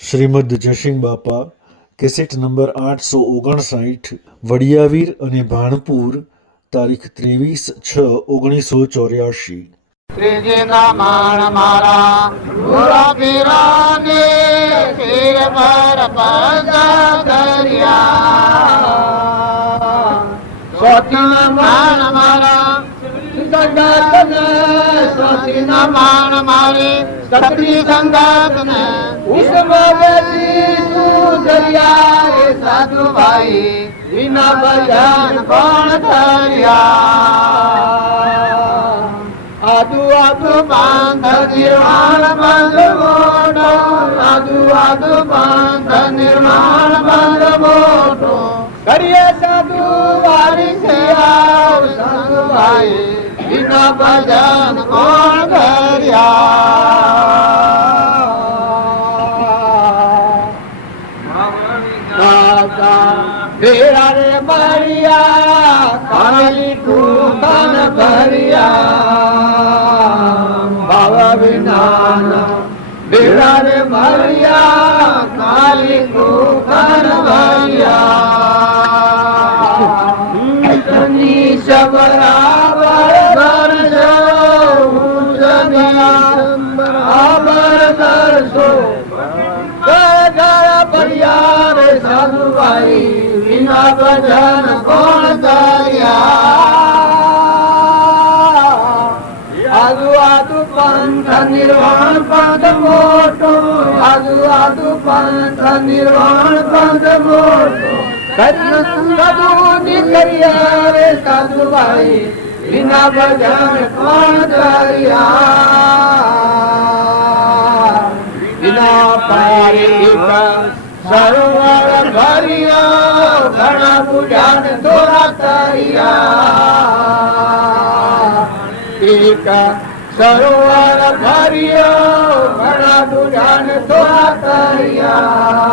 શ્રીમદ જયસિંહ બાપા cassette number 859 વડિયાવીર અને ભાણપુર તારીખ 23/6/1984। ત્રીજીના માણ મારા ગુરા પીરાને પીર પર પગા ધર્યા સોતીના માણ મારા સંગાતને સોતીના માણ મારી સતરી સંગાતને ઉસમાં બેસી સુધર્યા રે સાધુ ભાઈ વિના ભજન કોણ ધર્યા આદુ આદુ પાંથ નિર્વાણ બંધ મોટો આદુ આદુ પાંથ નિર્વાણ બંધ મોટો કરીએ સાધુ વારી છે આવ સાધુ ભાઈ વિના ભજન કોણ કર્યા ભેરા રે મારિયા ખાલી ટૂંકન ભર્યા ભાવ વિનાન ભેરા રે મારિયા ખાલી ટૂંકન ભર્યા બરાબર કરશો બરાબર કરશો રે સાધુ ભાઈ વિના ભજન કોણ કર્યા આદુ આદુ પંથ નિર્વાણ પંથ મોટો આદુ આદુ પંથ નિર્વાણ પંથ મોટો સાધુ નીકળ્યા રે સાધુ ભાઈ વિના ભજન કોણ કર્યા વિના પારિક સરોવર ભર્યો ઘણા પૂજાન થોડા તર્યા એક સરોવર ભર્યો ઘણા પૂજાન થોડા તર્યા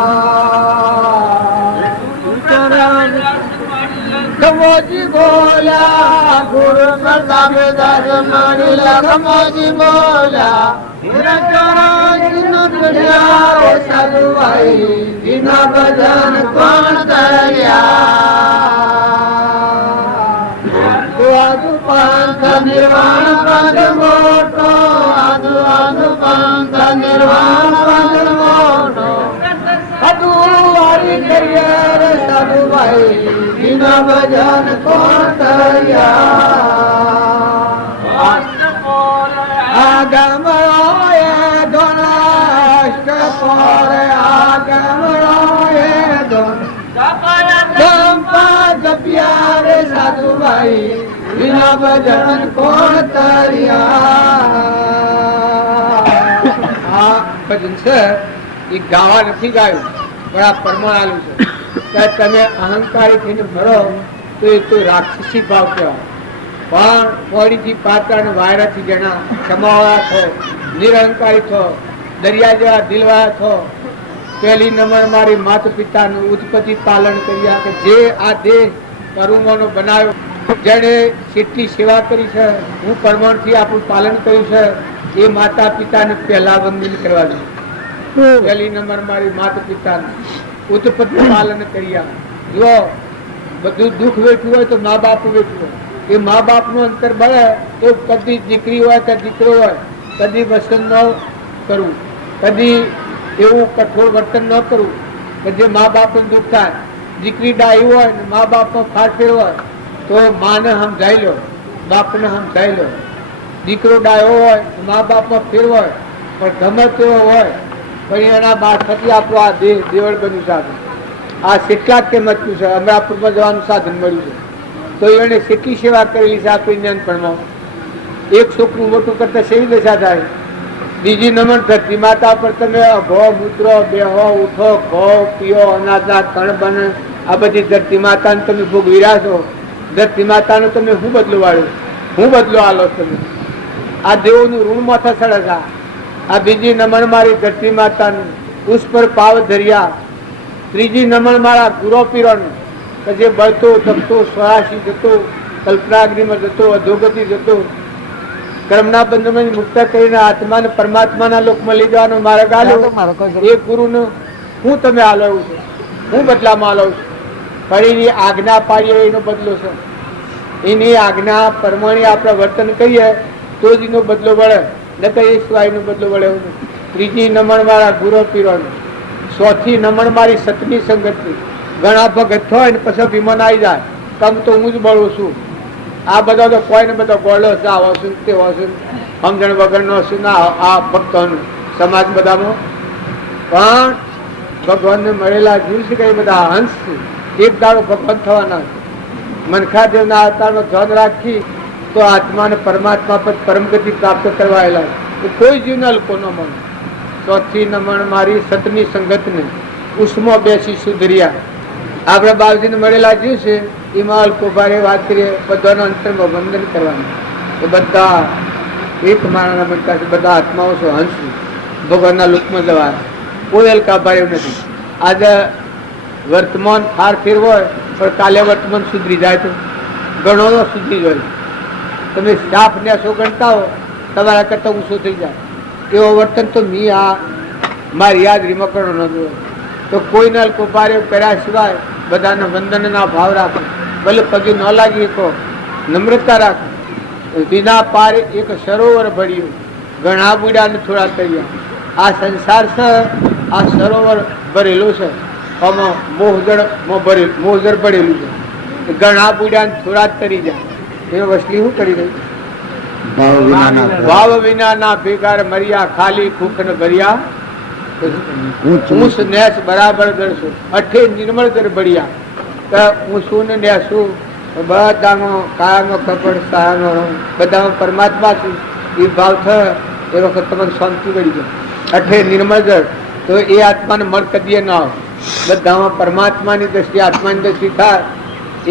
ખમોજી બોલ્યા ગુરુ પ્રતાપ દર્શન મળ્યા ખમોજી બોલ્યા સાધુ ભાઈ વિના ભજન કોણ કર્યા આદુ પંથ નિર્વાણ પંથ મોટો આદુ આદુ પંથ નિર્વાણ પંથ મોટો આદુ વારી કરીએ રે સાધુ ભાઈ વિના ભજન કોણ કર્યા આગમ સાધુ ભાઈ વિના ભજન કોણ કર્યા આ ભજન છે એ ગાવા નથી ગાયું પણ આ પ્રમાણ આલું છે કે તમે અહંકારી થઈને મરો તો એ તો રાક્ષસી ભાવ કહેવાય પણ કોડીથી પાતા અને વાયરાથી જણા ક્ષમાવાળા થો નિરહંકારી થો દરિયા જેવા દિલવાળા થો પહેલી નંબર મારી માતા પિતાનું ઉત્પત્તિ પાલન કર્યા કે જે આ દેહ કરુણાનો બનાવ્યો જેને કેટલી સેવા કરી છે હું પરમાણથી આપણું પાલન કર્યું છે એ માતા પિતાને પહેલા વંદન કરવા દઉં પહેલી નંબર મારી માતા પિતાનું ઉત્પત્તિ પાલન કર્યા જો બધું દુઃખ વેઠવું હોય તો મા બાપ વેઠવું એ મા બાપનું અંતર બળે તો કદી દીકરી હોય કે દીકરો હોય કદી વસન ન કરવું કદી એવું કઠોર વર્તન ન કરવું કે જે મા બાપનું દુઃખ થાય દીકરી ડાઈ હોય ને મા બાપનો ફાટફેર હોય તો માને સમજાઈ લો બાપને સમજાઈ લો દીકરો ડાયો હોય મા બાપમાં ફેર હોય પણ ગમે તેવો હોય પણ એના બાદ થકી આપણું આ દેહ દેવળ બન્યું સાધન આ કેટલા જ કિંમતનું છે અમરાપુરમાં જવાનું સાધન મળ્યું છે તો એને કેટલી સેવા કરેલી છે આપણી જ્ઞાનપણમાં એક છોકરું મોટું કરતા સેવી દશા થાય બીજી નમન ધરતી માતા પર તમે અઘો મૂત્રો બેહો ઉઠો ખો પીઓ અનાજના કણ બન આ બધી ધરતી માતાને તમે ભોગવી રહ્યા છો ધરતી માતાનું તમે શું બદલો વાળો હું બદલો આલો તમે આ દેવોનું ઋણ માથા સળગા આ બીજી નમન મારી ધરતી માતાનું ઉસ પર પાવ ધર્યા ત્રીજી નમન મારા ગુરો પીરોનું કે જે બળતો ધપતો સ્વરાશી જતો કલ્પનાગ્નિમાં જતો અધોગતિ જતો કર્મના બંધનમાંથી મુક્ત કરીને આત્માને પરમાત્માના લોકમાં લઈ જવાનો માર્ગ આલ્યો. એ ગુરુનું હું તમે આલો એવું છે, હું બદલામાં આલો છું. પણ એની આજ્ઞા પાડીએ એનો બદલો છે. એની આજ્ઞા પ્રમાણે આપણે વર્તન કરીએ તો જ એનો બદલો વળે, ન તો એ સિવાયનો બદલો વળે એવું નથી. ત્રીજી નમણ મારા ગુરુ પીરવાનું, ચોથી નમણ મારી સતની સંગતની. ઘણા ભગત હોય ને પછી વિમાન આવી જાય, કમ તો હું જ બળું છું. આ બધા તો કોઈ ને બધો ગોળો છે, આવો છું તેવો છું, સમજણ વગરનો છું ના આ ભક્તોનો સમાજ બધામાં. પણ ભગવાનને મળેલા જીવ છે કે એ બધા હંસ છે, એક દાડો ભગવાન થવાના છે. મનખાદેવના અવતારમાં ધ્યાન રાખી તો આત્માને પરમાત્મા પર પરમગતિ પ્રાપ્ત કરવાયેલા છે. કોઈ જીવના લોકો ન મને. ચોથી નમણ મારી સતની સંગતને, ઉષ્મો બેસી સુધર્યા. આપણા બાવજીને મળેલા જીવ છે એમાં અલ્પો ભારે વાત કરીએ, બધાનો અંતરમાં વંદન કરવાનું. તો બધા એક માણસના બનતા છે, બધા આત્માઓ છે, હંસ ભગવાનના લોકમાં જવા. કોઈ હલકા ભારે નથી. આજે વર્તમાન ફાર ફેર હોય પણ કાલે વર્તમાન સુધરી જાય તો ઘણો સુધરી જાય. તમે સાફ ને સો ગણતા હો તમારા કરતા ઊંચો થઈ જાય એવો વર્તન તો મી આ મારી યાદ રીમકડો ન જોયો. તો કોઈને હલકો ભારે કર્યા સિવાય બધાને વંદનના ભાવ રાખો, ભલે પગે ન લાગી શકો, નમ્રતા રાખો. વિના પાર એક સરોવર ભર્યું, ઘણા બુડાને થોડા તર્યા. આ સંસાર છે, આ સરોવર ભરેલું છે, આમાં મોહજળ ભરેલું છે. ઘણા બુડાને થોડા તરી જાય. એ વસલી શું કરી રહી? ભાવ વિના ના ભેગાર મર્યા, ખાલી ખુખ ન ભર્યા. ઊંસ નેસ બરાબર દર્શો, અઠે નિર્મળ દર ભળ્યા. ઊંસું ને નેસું બધામાં કાયાનો કપડ સાયાનો રંગ બધામાં પરમાત્મા છે એ ભાવ થયો એ વખત તમને શાંતિ મળી જાય. અઠે નિર્મળ દર તો એ આત્માને મળ કદીએ ન આવે. બધામાં પરમાત્માની દ્રષ્ટિ આત્માની દ્રષ્ટિ થાય.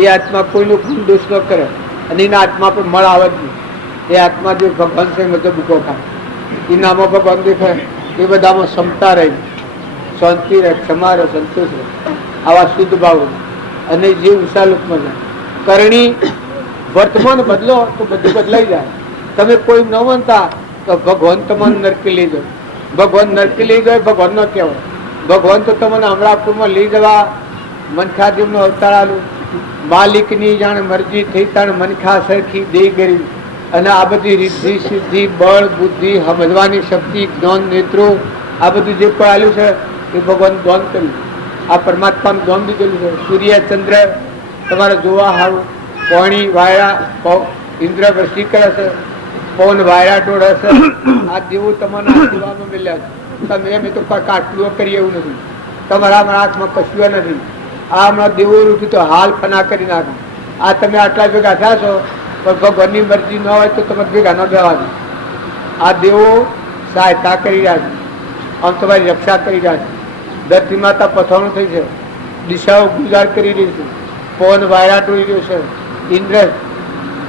એ આત્મા કોઈનો ગુણ દોષ ન કરે અને એના આત્મા પર મળ આવે જ નહીં. એ આત્મા જે ભગવાન છે મતલબ ભૂકો ખાય, એ નામો ભગવાન દેખાય. એ બધામાં ક્ષમતા રહી, શાંતિ રહે, ક્ષમા રહે, સંતોષ રહે, આવા શુદ્ધ ભાવ. અને જે ઉષા લોકમાં જાય કરણી વર્તમાન બદલો તો બધું બદલાઈ જાય. તમે કોઈ ન માનતા તો ભગવાન તમને નરકે લઈ જાય. ભગવાન નરકે લઈ જાય ભગવાન ન કહેવાય. ભગવાન તો તમને અમરાપુરમાં લઈ જવા મનખાદેવનો અવતાર આલું. માલિકની જાણે મરજી થઈ તાણ મનખા સરખી દે ગરી. અને આ બધી રિદ્ધિ સિદ્ધિ બળ બુદ્ધિ સમજવાની શક્તિ જ્ઞાન નેત્રો આ બધું જે પણ આવ્યું છે એ ભગવાન દાન કર્યું. આ પરમાત્માનું દાન દીધેલું છે. સૂર્ય ચંદ્ર તમારે જોવા સારું, પાણી વાયરા ઇન્દ્ર વૃષ્ટિ કરે છે, પવન વાયરા ટોળે છે. આ દેવું તમારા જીવામાં મળ્યા છે. તમે એમ તો કાટલુઓ કરી એવું નથી. તમારા હાથમાં કશું નથી. આ હમણાં દેવો રૂઠ્યું તો હાલ ફના કરી નાખો. આ તમે આટલા ભેગા થયા છો પણ ભગવાનની મરજી ન હોય તો તમે ભેગા ન દેવા દો. આ દેવો સહાયતા કરી રહ્યા છે, આમ તમારી રક્ષા કરી રહ્યા છે. ધરતી માતા પથાણું થઈ છે, દિશાઓ ગુજાર કરી રહી છે, પવન વાયરા ટોળી રહ્યો છે, ઇન્દ્ર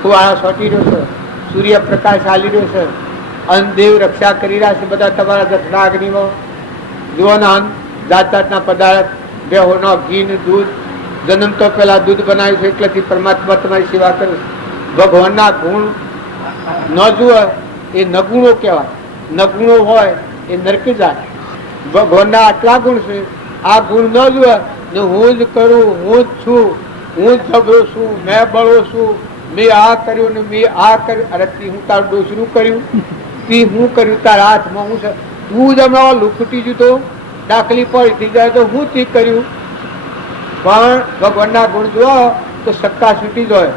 ફુવાળા સોટી રહ્યો છે, સૂર્ય પ્રકાશ હાલી રહ્યો છે, અનદેવ રક્ષા કરી રહ્યા છે. બધા તમારા દક્ષના અગ્નિમાં જુઓના જાત જાતના પદાર્થ બેહોનો ઘી ને દૂધ જન્મ તો પેલા દૂધ બનાવ્યું છે એટલેથી પરમાત્મા તમારી સેવા કરે છે. ભગવાનના ગુણ ન જુએ એ નગુણો કહેવાય. નગુણો હોય એ નરકે જાય. ભગવાનના આટલા ગુણ છે, આ ગુણ ન જુએ ને હું જ કરું, હું જ છું, હું જ જબરો છું, મેં બળો છું, મેં આ કર્યું ને મેં આ કર્યું. અરે હું તારું દોષનું કર્યું, તે હું કર્યું, તારા હાથમાં હું છે. તું જ હમણાં લુખટી જતો દાખલી પડી થઈ જાય તો હું તે કર્યું. પણ ભગવાનના ગુણ જુઓ તો સક્કા છૂટી જાય.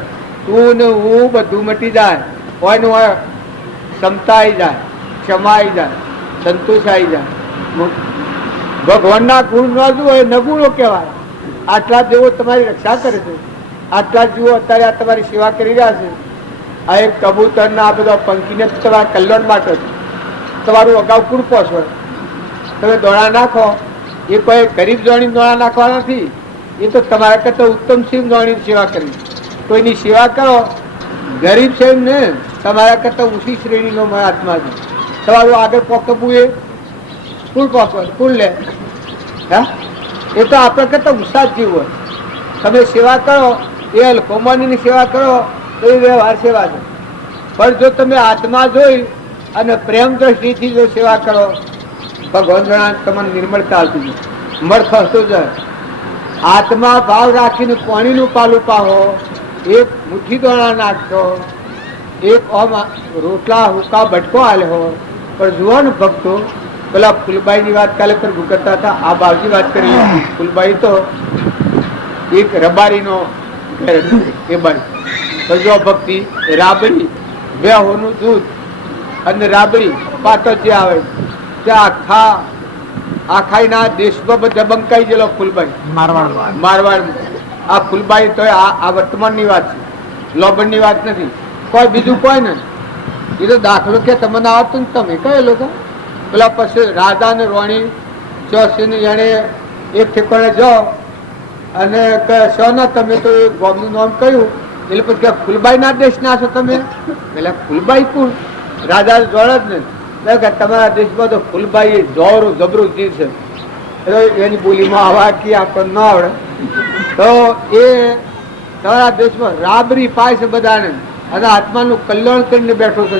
તું ને હું બધું મટી જાય. હોય ને હોય ક્ષમતા આવી જાય, ક્ષમા આવી જાય, સંતોષ આવી જાય. ભગવાનના ગુણ ન જુઓ એ નગુણો કહેવાય. આટલા જેવો તમારી રક્ષા કરે છે, આટલા જુઓ અત્યારે આ તમારી સેવા કરી રહ્યા છે. આ એક કબૂતર ના આ બધા પંખીને તમારા કલ્યાણ માટે તમારું અગાઉ કુળ પહોંચો. તમે દોડા નાખો એ કોઈ ગરીબ જોણી દોડા નાખવા નથી. એ તો તમારા કરતા ઉત્તમ સિંહ જોણી સેવા કરવી. કોઈની સેવા કરો ગરીબ છે એમ ને તમારા કરતા ઊંચી શ્રેણીનો આત્મા છે. તમારું આગળ પોકવું એ કુલ પોકવ કુલ લે. હા એ તો આપણા કરતા ઊંચા જ જીવ હોય. તમે સેવા કરો એ અલ્કોમાની સેવા કરો તો એ વ્યવહાર સેવા છે. પણ જો તમે આત્મા જોઈ અને પ્રેમ દ્રષ્ટિથી જો સેવા કરો, ભગવાન તમને નિર્મળતા આવતી જાય, મળ ખસતો જાય. આત્મા ભાવ રાખીને પાણીનું પાલું પાવો, એક મુઠ્ઠી દોણા નાખશો, એક રોટલા હુકા બટકો આલ્યો. પણ જુઓ ને ભક્તો, પેલા ફૂલબાઈ ની વાત કાલે પર કરતા હતા, આ બાવજી વાત કરી. ફૂલબાઈ તો એક રબારી નો એ બાઈ જો ભક્તિ રાબડી બેહોનું દૂધ અને રાબડી પાતો જે આવે ત્યાં આખા ના દેશમાં બધા બંકાઈ ગયેલો ફૂલબાઈ મારવાડ. આ ફૂલબાઈ તો આ વર્તમાન ની વાત છે, લોબન ની વાત નથી. કોઈ બીજું કોઈ ને એ તો દાખલો કે તમને આવતું ને તમે કયો લોકો પેલા પછી રાજા ને રોણી ચોસી એને એક ઠેકાણે જાઓ અને ના તમે તો એ ગોમનું નામ કહ્યું એટલે પછી ફૂલબાઈ ના દેશ ના છો તમે. પેલા ફૂલબાઈ કોણ? રાજા જોડ જ ને કે તમારા દેશમાં તો ફૂલબાઈ જોરું જબરું ચીજ છે. એની બોલીમાં આવા કે આપણને ન આવડે તો એ તમારા દેશમાં રાબરી પાય છે બધાને અને આત્માનું કલ્યાણ કરીને બેઠો છે.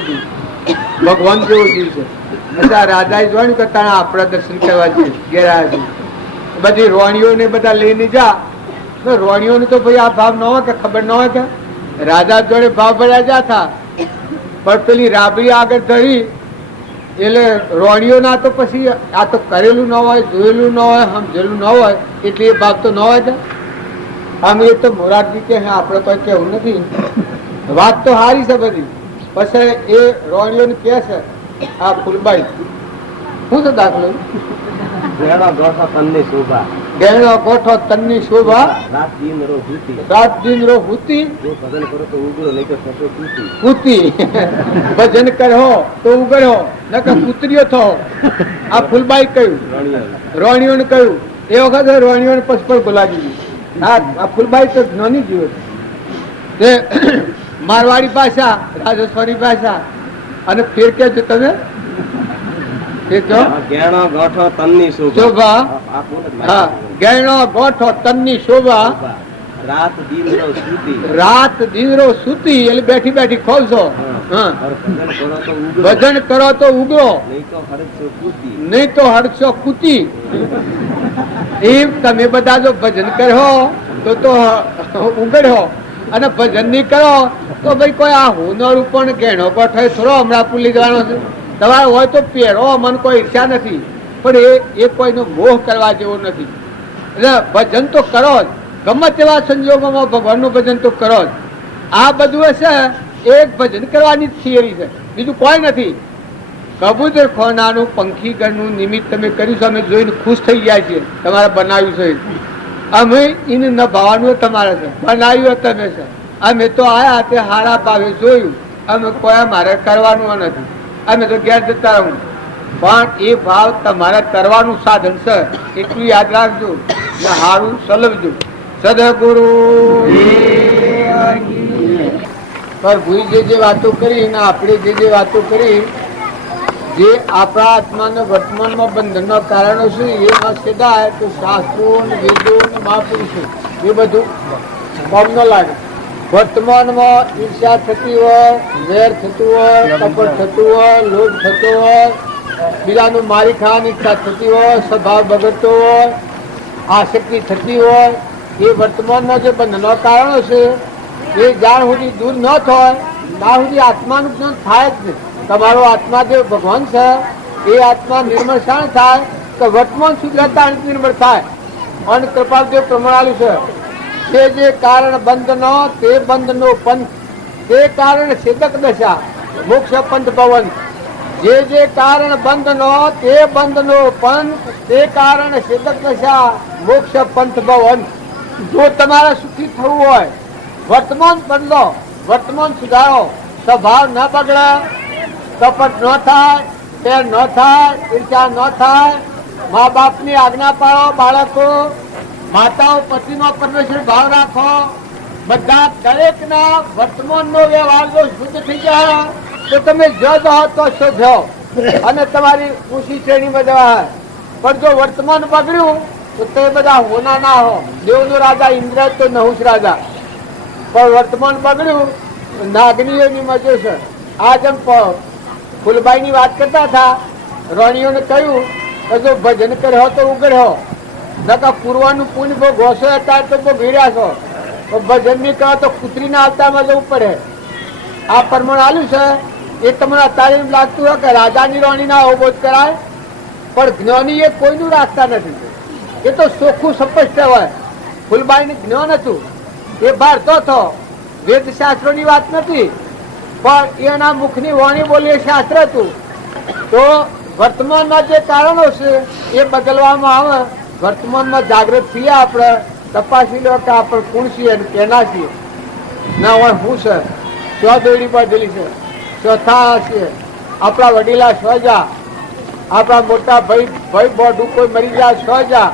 ભગવાન જેવો જીવ છે. પછી આ રાજાએ જોયું કે તારા આપણા દર્શન કરવા જઈએ ઘેરા છે. બધી રોણીઓને બધા લઈને જા. રોણીઓને તો ભાઈ આ ભાવ ન હોય કે ખબર ન હોય કે રાજા જોડે ભાવ ભર્યા જા થા, પણ પેલી રાબડી આગળ ધરી એટલે રોણીઓ ના તો પછી આ તો કરેલું ન હોય, જોયેલું ન હોય, સમજેલું ન હોય એટલે એ ભાવ તો ન હોય કે આમ. એ તો મોરારજી કે આપણે કોઈ કેવું નથી, વાત તો સારી છે બધી. પછી એ રોણીઓને કે છે આ ફૂલબાઈ શું છે દાખલો? ગેણો ગોઠો તનની શોભા, ગેણો ગોઠો તનની શોભા, રાત દિન રો હૂતી, રાત દિન રો હૂતી, જો ભજન કરો તો ઉગરો નહીં તો થશો તૂટી. કૂતી ભજન કરો તો ઉગડો નકર કૂતરીઓ થો. આ ફૂલબાઈ કહ્યું, રોણીઓને કહ્યું. એ વખતે રોણીઓને પછપડ બોલાવી દીધી. આ ફૂલબાઈ તો નાની જીવ હતી. મારવાડી ભાષા, રાજસ્થાની ભાષા અને ફેર કે છે તમે ગેણો ગોઠો તનની શોભા. હા, ગેણો ગોઠો તનની શોભા, રાત દિન રો સૂતી, રાત દિન રો સૂતી એટલે બેઠી બેઠી ખોલશો. ભજન કરો તો ઉગરો નહીં તો હરજો કૂતી, નહીં તો હડશો કૂતી. એમ તમે બધા જો ભજન કરો તો ઉગડો અને ભજન નહીં કરો તો ભાઈ કોઈ આ હોનારું પણ ગેણો ગોઠો થોડો હમણાં ભૂલી જવાનો છે. તમારે હોય તો પહેરો, મને કોઈ ઈચ્છા નથી, પણ એ કોઈનો મોહ કરવા જેવો નથી. એટલે ભજન તો કરો જ, ગમે તેવા સંજોગોમાં ભગવાનનું ભજન તો કરો જ. આ બધું હશે એક ભજન કરવાની થિયરી છે, બીજું કોઈ નથી. કબૂતર ખોનાનું પંખીગણનું નિમિત્ત તમે કર્યું છે, અમે જોઈને ખુશ થઈ ગયા છીએ. તમારે બનાવ્યું છે અમે એને ન ભાવવાનું તમારે છે, બનાવ્યું તમે છે. અમે તો આયા તે હારા ભાવે જોયું, અમે કોઈ મારે કરવાનું નથી, અમે તો ઘેર જતા રહું. પણ એ ભાવ તમારે કરવાનું સાધન છે એટલું યાદ રાખજો ને હારું સલવજો. સદગુરુ પ્રભુએ જે વાતો કરી ને આપણે જે વાતો કરી, જે આપણા આત્માને વર્તમાનમાં બંધનના કારણો છે એ ન છેદાય તો શાસ્ત્રો ને વેદો ને મહાપુરુષો એ બધું કામ ન લાગે. વર્તમાનમાં ઈર્ષ્યા થતી હોય, વેર થતું હોય, કપટ થતું હોય, લોભ થતો હોય, બીજાનું મારી ખાવાની ઈચ્છા થતી હોય, સ્વભાવ બગડતો હોય, આસક્તિ થતી હોય, એ વર્તમાનમાં જે બંધનો કારણો છે એ જ્યાં સુધી દૂર ન થાય ત્યાં સુધી આત્માનું જ્ઞાન થાય જ નહીં. તમારો આત્મા જે ભગવાન છે એ આત્મા નિર્મળ શાણ થાય કે વર્તમાન સુધરતા નિર્મળ થાય. અને કૃપાદેવ પ્રમાણાલું છે તે જે કારણ બંધનો તે બંધનો પંથ, તે કારણ છેદક દશા મોક્ષ પંથ ભવન. જે કારણ બંધનો તે બંધનો પંથ, તે કારણ છેદક દશા મોક્ષ પંથ ભવન. જો તમારે સુખી થવું હોય વર્તમાન બદલો, વર્તમાન સુધારો, સ્વભાવ ન બગડે, કપટ ન થાય, ફેર ન થાય, ઈર્ષા ન થાય, મા બાપની આજ્ઞા પાળો, બાળકો માતાઓ પતિનો પરમેશ્વર ભાવ રાખો. બધા દરેકના વર્તમાનનો વ્યવહાર જો શુદ્ધ થઈ જાય તો તમે જજ હો તો શુદ્ધ હો અને તમારી ઊંચી શ્રેણીમાં જવા. પણ જો વર્તમાન બગડ્યું તો તે બધા હોના ના હો. દેવનો રાજા ઇન્દ્ર તો નહુષ રાજા, પણ વર્તમાન બગડ્યું નાગનીઓની મજો છે. આજ हम फूलबाई ની વાત करता था રોણીઓને કહ્યું કે જો ભજન કર્યો તો ઉગડ્યો નકા પૂર્વાનું પુણ્ય બહુ ઘોષો હતા તો બહુ ભીડ્યા છો તો ભજન નહીં કરો તો કૂતરીના આવતામાં જવું પડે આ પ્રમાણ આલ્યું છે એ તમને અત્યારે એમ લાગતું હોય કે રાજાની રોણીના અવબોધ કરાય પણ જ્ઞાની એ કોઈનું રાખતા નથી એ તો ચોખ્ખું સ્પષ્ટ હોય ફૂલબાઈને જ્ઞાન હતું એ ભારતો હતો વેદશાસ્ત્રોની વાત નથી પણ એના મુખની વાણી બોલી એ શાસ્ત્ર હતું તો વર્તમાનના જે કારણો છે એ બદલવામાં આવે વર્તમાનમાં જાગૃત છીએ આપણે તપાસી લો કે આપણે કોણ છીએ અને કેના છીએ ના હોય શું છે સ્વ દોડી બાંધેલી છે ચોથા છે આપણા વડીલા સ્વજા આપણા મોટા ભાઈ બોડું કોઈ મરી જાય સ્વજા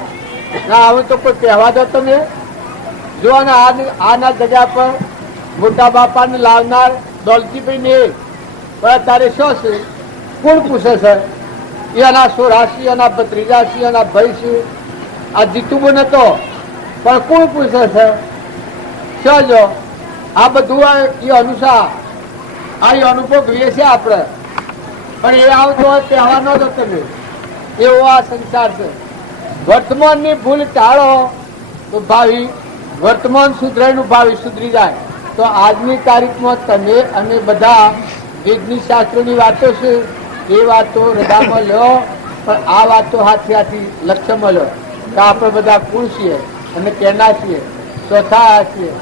ના હવે તો કોઈ કહેવા દો તમે જો ને આના જગ્યા પર મોટા બાપાને લાવનાર દોલતીભાઈ ને પણ તારે શું છે કોણ પૂછે છે એના સોરાશી એના ભત્રીજાશી એના ભાઈ છે આ જીતુબો નતો પણ કોણ પૂછે છે શું જો આ બધું એ અનુસાર આ અનુભવ જોઈએ છે આપણે પણ એ આવતો હોય કહેવાનો જ તમે એવો આ સંસાર છે વર્તમાનની ભૂલ ટાળો તો ભાવિ વર્તમાન સુધરાયનું ભાવિ સુધરી જાય તો આજની તારીખમાં તમે અને બધા વેદની શાસ્ત્રોની વાતો છે એ વાતો હૃદયમાં લો પણ આ વાતો હાથથી હાથી લક્ષ્યમાં લો કે આપણે બધા કુળ છીએ અને કેના છીએ ચોથા છીએ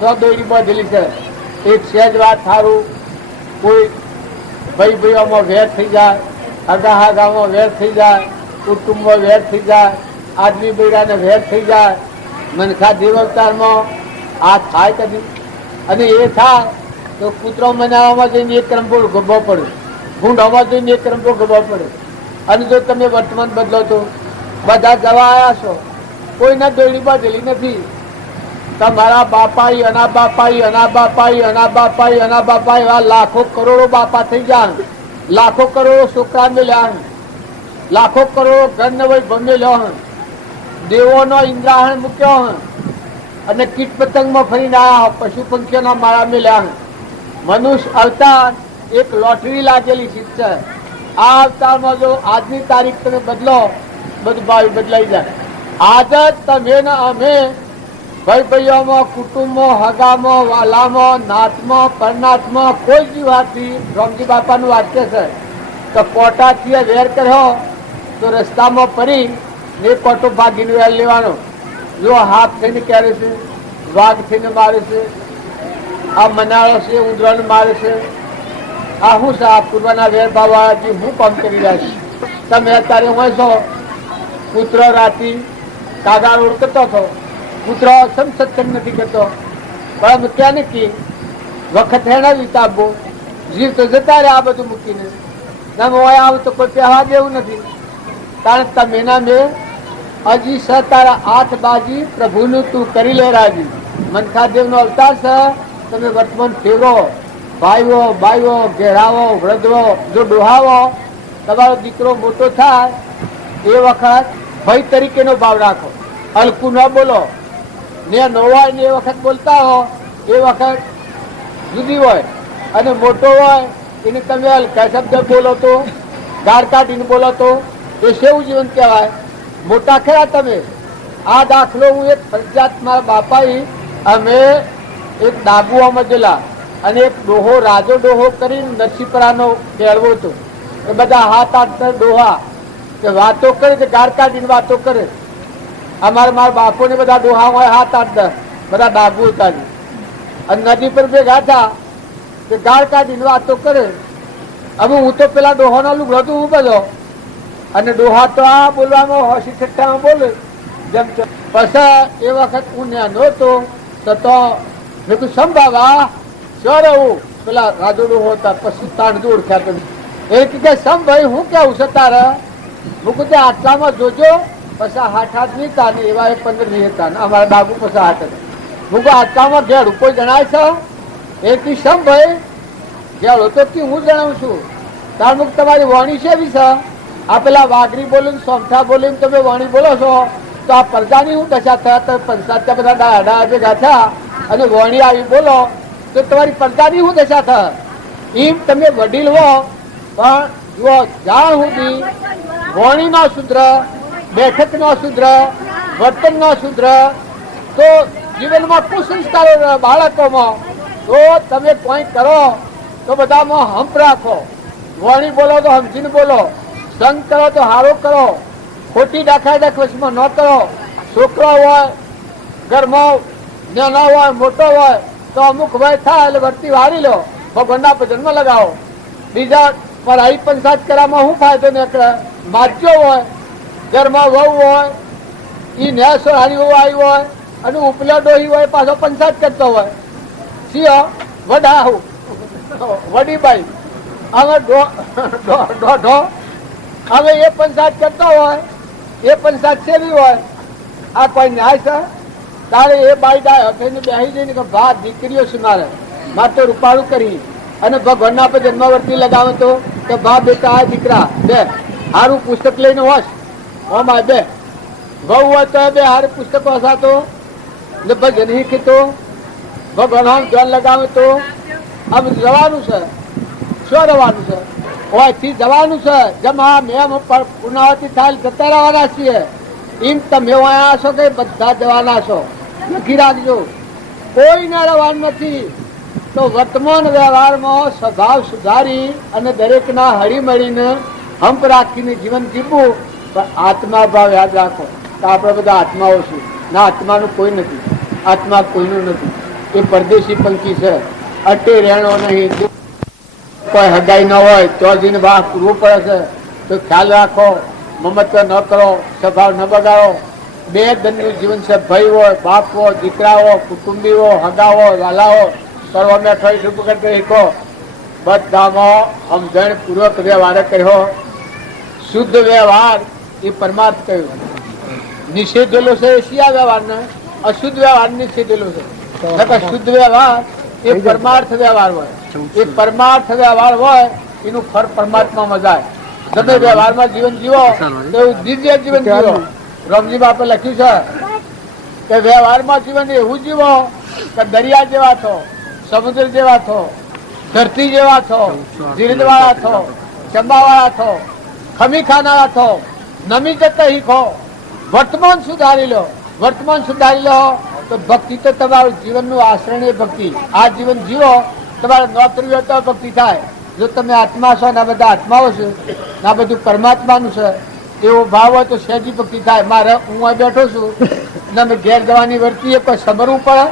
દોડી બાંધેલી છે એક સહેજ વાત સારું કોઈ ભાઈ ભાઈઓમાં વેર થઈ જાય હગા હાગામાં વેર થઈ જાય કુટુંબમાં વેર થઈ જાય આદમી બૈરાને વેર થઈ જાય મનખા દેવ અવતારમાં આ થાય કદી અને એ થાય તો કૂતરો મનાવવામાં જઈને એક ક્રમો ગભો પડે ભૂંડવામાં જઈને એક ક્રમો ગભો પડે અને જો તમે વર્તમાન બદલો તો બધા જવા આવ્યા છો કોઈને દોડી બાંધેલી નથી તમારા બાપાઈ અના બાપાઈ અના બાપાઈ અના બાપાઈ અના બાપાઈ એવા લાખો કરોડો બાપા થઈ જાય લાખો કરોડો છોકરા મેલ્યા લાખો કરોડો ઘર ને વહી ભમેલ્યો દેવોનો ઇન્દ્રાહણ મૂક્યો અને કીટ પતંગમાં ફરીને આવ્યા પશુ પંખીઓના માળા મેલ્યા મનુષ્ય અવતાર એક લોટરી લાગેલી ચીજ છે આ અવતારમાં જો આજની તારીખ તમે બદલો બધું ભાવિ બદલાઈ જાય આજ જ તમે ને અમે ભાઈ ભાઈઓમાં કુટુંબમાં હગામાં વાલામાં નાથમાં પરનાથમાં કોઈ જ વાતથી રામજી બાપાનું વાક્ય છે તો પોટાથી વેર કર્યો તો રસ્તામાં ફરી ને પોટો ભાગીને વેર લેવાનો જો હાથ થઈને ક્યારે છે વાઘ થઈને મારે છે આ મનાળો છે ઉંદરાને મારે છે આ શું છે આ પૂર્વના વેર ભાવવાથી હું કામ કરી રહ્યા છું તમે અત્યારે હોય છો પુત્ર રાતી કાગા રોડ કરતો હતો પુત્ર સત્સંગ નથી કરતો પણ ક્યાં નક્કી વખત હેણા વિતાવવો જીવ તો જતા રહે આ બધું મૂકીને તમે હોય આવું તો કોઈ પહેવા જેવું નથી કારણ તમે ના મેં હજી સ તારા હાથ બાજી પ્રભુનું તું કરી લે રાજી મનખાદેવનો અવતાર છે તમે વર્તમાન ફેરવો ભાઈઓ બાઈઓ ઘેરાવો વૃદ્ધો જો ડોહાવો તમારો દીકરો મોટો થાય એ વખત ભાઈ તરીકેનો ભાવ રાખો હલકું ન બોલો ને ન હોય ને એ વખત બોલતા હો એ વખત જુદી હોય અને મોટો હોય એને તમે હલકા શબ્દ બોલો તો ગાળ કાઢીને બોલો તો એ સેવું જીવન કહેવાય મોટા ખરા તમે આ દાખલો હું એક ફરજિયાત મારા બાપાએ અમે એક ડાબુઆમાં ગયેલા અને એક ડોહો રાજો ડોહો કરીને નરસિંહપરાનો કેળવો હતો એ બધા હાથ આઠ ડોહા કે વાતો કરે કે ગાળ કાઢીને વાતો કરે મારા બાપોને બધા ડોહા હોય હાથ આઠ દસ બધા ડાબુ હતા અને નદી પર ભેગા થા કે ગાળ કાઢીને વાતો કરે હવે હું તો પેલા ડોહાનો લુગડો તો હું બધો અને ડોહા તો આ બોલવામાં હોશી ઠઠ્ઠામાં બોલે જેમ પછી એ વખત હું ન્યા નહોતો તો મેં કહ્યું સંભાવા શું રહું પેલા રાજો ડોહો હતા પછી તાણ ઓળખ્યા તમે એ કે સમ ભાઈ હું કેવું છે તારે હું કહું આટલામાં જોજો પછી હાથ હાથ નહીં તા ને એવા 15 હતા ને અમારા બાબુ પછી હાથ હતા હું કહું આટલામાં ઘેડું કોઈ જણાય છે એ કી સમ ભાઈ ઘેડો તો કે હું જણાવું છું તાર મુખ તમારી વાણી છે બી છે આ પેલા વાઘરી બોલીને સોમઠા બોલીને તમે વાણી બોલો છો તો આ પ્રજાની હું દશા થયા તો પંચાયત બધા ડાડા ભેગા થયા અને વાણી આવી બોલો તો તમારી પ્રજાની હું દશા થાય એમ તમે વડીલ હો પણ જુઓ જ્યાં સુધી વાણી નો શુદ્ર, બેઠક નો શુદ્ર, વર્તન નો શુદ્ર, તો જીવનમાં કુસંસ્કારો રહે બાળકોમાં, તો તમે કોઈ કરો તો બધામાં હંપ રાખો. વાણી બોલો તો સમજીને બોલો, સંગ કરો તો સારો કરો, ખોટી દાખા વચમાં ન કરો. છોકરો હોય ઘરમાં નાનો હોય મોટો હોય તો અમુક વય થાય એટલે વર્તી વાળી લો, ભગવાનના ભજનમાં લગાવો. બીજા પરાઈ પંચાયત કરવામાં શું ફાયદો નીકળે? માચ્યો હોય ઘરમાં વહુ હોય, એ નેસો હારી વહુ આવી હોય અને ઉપલા ડોહી હોય પાછો પંચાયત કરતો હોય. સિંહ વડા વડીબાઈ હવે દોઢો હવે એ પંચાયત કરતો હોય, એ પંચાયત સેવી હોય. આ કોઈ ન્યાય છે? તારે એ બાઈ ડાય હથેને બેસી જઈને કે ભા દીકરીઓ છે મારે તો રૂપાળું કરી અને ભગવાનના પર જન્મવર્તી લગાવે તો કે ભા બેટા આ દીકરા બે સારું પુસ્તક લઈને હોશ ઓમાં બે વહુ હોય તો બે સારું પુસ્તક હસાતો ને ભજન શીખતો ભગવાન ધ્યાન લગાવે તો આમ જવાનું છે. શું રવાનું છે? ઓયથી જવાનું છે. જેમ આ મેમ પૂર્ણાવતી થાય જતા રહેવાના છીએ, એમ તમે અહીંયા છો કે બધા જવાના છો. લખી રાખજો, કોઈને રવાનું નથી. તો વર્તમાન વ્યવહારમાં સ્વભાવ સુધારી અને દરેકના હળીમળીને હંપ રાખીને જીવન જીવવું. પણ આત્મા ભાવ યાદ રાખો તો આપણે બધા આત્માઓ છું ના, આત્માનું કોઈ નથી, આત્મા કોઈનું નથી. એ પરદેશી પંખી છે, અટે રહેણો નહીં. કોઈ હગાઈ ન હોય તો જઈને વાહ પૂરવું પડે છે. તો ખ્યાલ રાખો, મમત્વ ન કરો, સ્વભાવ ન બગાડો. બે ધનનું જીવન છે, ભાઈ હોય, બાપ હોય, દીકરાઓ, કુટુંબીઓ, હગાઓ, વાલાઓ, કરવા મેઠો કરતો શીખો. બધામાં સમજણ પૂર્વક વ્યવહાર કર્યો. શુદ્ધ વ્યવહાર એ પરમાર્થ કહ્યું. નિષેધેલો છે એશિયા વ્યવહારને, અશુદ્ધ વ્યવહાર નિષેધેલો છે. શુદ્ધ વ્યવહાર એ પરમાર્થ વ્યવહાર હોય. એ પરમાર્થ વ્યવહાર હોય એનું ફળ પરમાત્મામાં જાય. તમે વ્યવહારમાં જીવન જીવો તો એવું દિવ્ય જીવન જીવો. રમજી બાપે લખ્યું છે કે વ્યવહારમાં જીવન એવું જીવો કે દરિયા જેવા છો, સમુદ્ર જેવા છો, ધરતી જેવા છો, જીરદવાળા છો, ચંબાવાળા છો, ખમી ખાનારા છો, નમી જતા શીખો. વર્તમાન સુધારી લો, વર્તમાન સુધારી લો તો ભક્તિ તો તમારું જીવનનું આશ્રય ભક્તિ. આ જીવન જીવો, તમારે નોકરી હોય તો ભક્તિ થાય. જો તમે આત્મા છો ને બધા આત્માઓ છે ને આ બધું પરમાત્માનું છે એવો ભાવ હોય તો સહેજી ભક્તિ થાય. મારે હું અહીં બેઠો છું ને અમે ઘેર જવાની વર્તીએ કોઈ સમરવું પડે,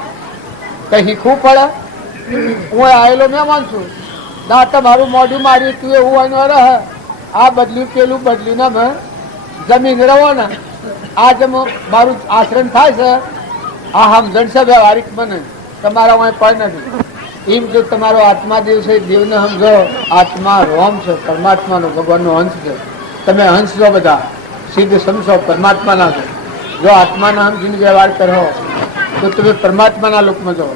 કંઈ શીખવું પડે. હું આવેલો મહેમાન છું ના, તમારું મોઢું માર્યું તું એવું હોય રહે, આ બદલ્યું પેલું બદલ્યું ને મેં જમીન રહો ને આ જેમ મારું આચરણ થાય છે. આ સમજણ છે વ્યવહારિક મને, તમારા અહીં પણ નથી. એમ જો તમારો આત્મા દેવ છે, દેવને સમજો. આત્મા રોમ છે, પરમાત્માનો ભગવાનનો હંસ છે. તમે હંસ છો બધા, સિદ્ધ સમજો પરમાત્માના છો. જો આત્માના સમજીને વ્યવહાર કરો તો તમે પરમાત્માના લોકમાં જાઓ.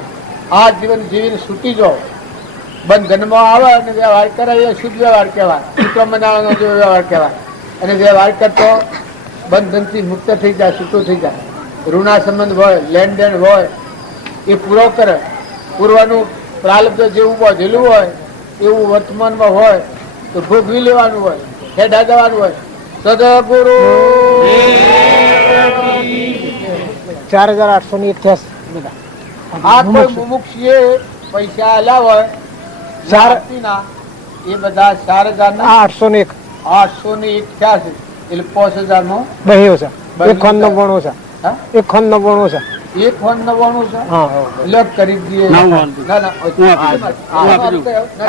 આ જીવન જીવીને છૂટી જાઓ. બંધનમાં આવે અને વ્યવહાર કરે એ શુદ્ધ વ્યવહાર કહેવાય. સૂત્ર મનાવાનો જેવો વ્યવહાર કહેવાય. અને વ્યવહાર કરતો બંધનથી મુક્ત થઈ જાય, છૂટો થઈ જાય. ઋણા સંબંધ હોય, લેણ દેણ હોય એ પૂરો કરે. પૂર્વનું પ્રારબ્ધ જેવું બધેલું હોય એવું વર્તમાનમાં હોય તો ભોગવી લેવાનું હોય, હેઠા જવાનું હોય. સદગુરુ 4888 આ કોઈ મુમુક્ષીએ પૈસા આલ્યા હોય ના એ બધા 4000 801 થયા છે. એટલે 5000 નો બહ્યો છે. એક ખંડ નો બણો છે. એક ખંડ નો બણો છે. એક ફોન 99 છે. હા, એટલે કરી દઈએ. ના ના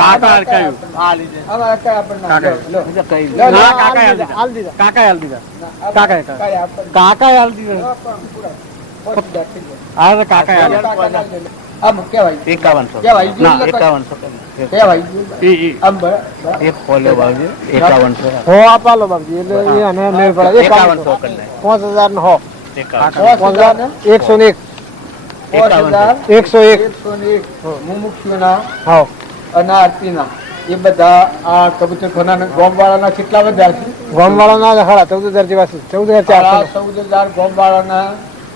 કાકા કયું આ લીધે અમારા કઈ આપણને કાકા હાલ દીધા. કાકા હાલ દીધા. હા કાકા હાલ આમ કેવાય 5100 કેવાય ના 5100 કેવાય આમ એક ફોલો બાજુ 5100 હો આપાલો બાપજી. એટલે એ અને મેળ પડે 5100 કરી લે. 5000 નો હો 5101 મુમુક્ષુના હા અનાર્તીના એ બધા આ કબૂતરખાના ગોમવાળાના કેટલા બધા છે? ગામવાળા ના ખરા 14000 જેવા છે. 14000 14,000 ગોમવાળાના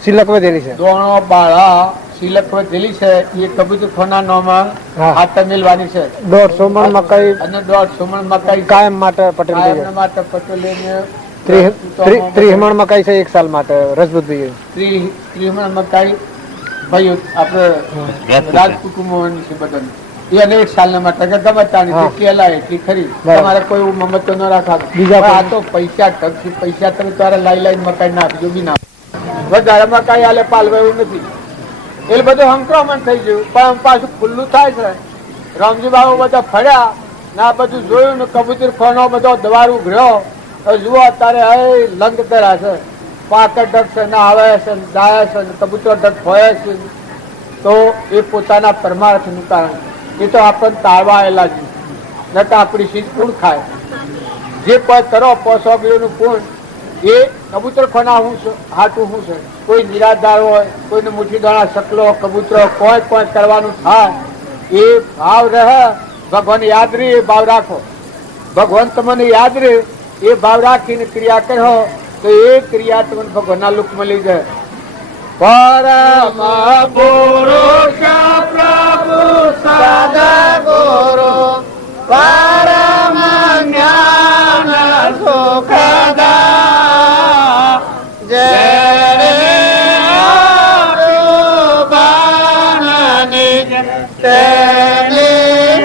સિલક વધેલી છે. દોણો બાળા સિલક વધેલી છે એ કબૂતરખાના નોમાં હા. ખાતર મેળવાની છે 150 મણ મકાઈ અને 150 મણ મકાઈ કાયમ માટે પટેલ કાયમ માટે પટોલીને 30 મણ મકાઈ છે 1 સાલ માટે રજબૂતભાઈ 30 મણ મકાઈ ભાઈ આપણે રાજપૂત કુટુંબોની છે બધાની એ અને 1 સાલના માટે કે ગમે તાણી હા. જેટલી હલાય એટલી ખરી બરાબર. તમારે કોઈ એવું મમતો ન રાખવાનું બીજા પણ આ તો પૈસા ઢગથી પૈસા તમે તારે લાઈ મકાઈ નાખજો બી ના વધારે મકાઈ આલે પાલવા એવું નથી એટલે બધું સંક્રમણ થઈ ગયું પણ પાછું ખુલ્લું થાય છે રામજી બાબુ બધા ફર્યા ને આ બધું જોયું ને કબૂતર ખાનો બધો દવાર ઉઘડ્યો હવે જુઓ અત્યારે હે લંગ કર્યા છે પાકર ડગ છે ને આવે છે ને જાય છે ને કબૂતર ડગ હોય છે તો એ પોતાના પરમાર્થનું કારણ એ તો આપણને તાળવા આવેલા છે ન તો આપણી સીધ પૂર્ણ ખાય જે કોઈ કરો 500 કિલોનું પૂર્ણ એ કબૂતર ખાના હું હાટું શું છે કોઈ નિરાધાર હોય કોઈને મુઠ્ઠી દાણા શકલો કબૂતરો કોઈ કરવાનું થાય એ ભાવ રહે ભગવાન યાદ રહે એ ભાવ રાખો ભગવાન તમને યાદ રહે એ ભાવ રાખીને ક્રિયા કરો તો એ ક્રિયા તમને ભગવાનના લુકમાં લઈ જાય પરમ પુરુષ પ્રભુ સદગુરુ પરમ જ્ઞાન સુખદા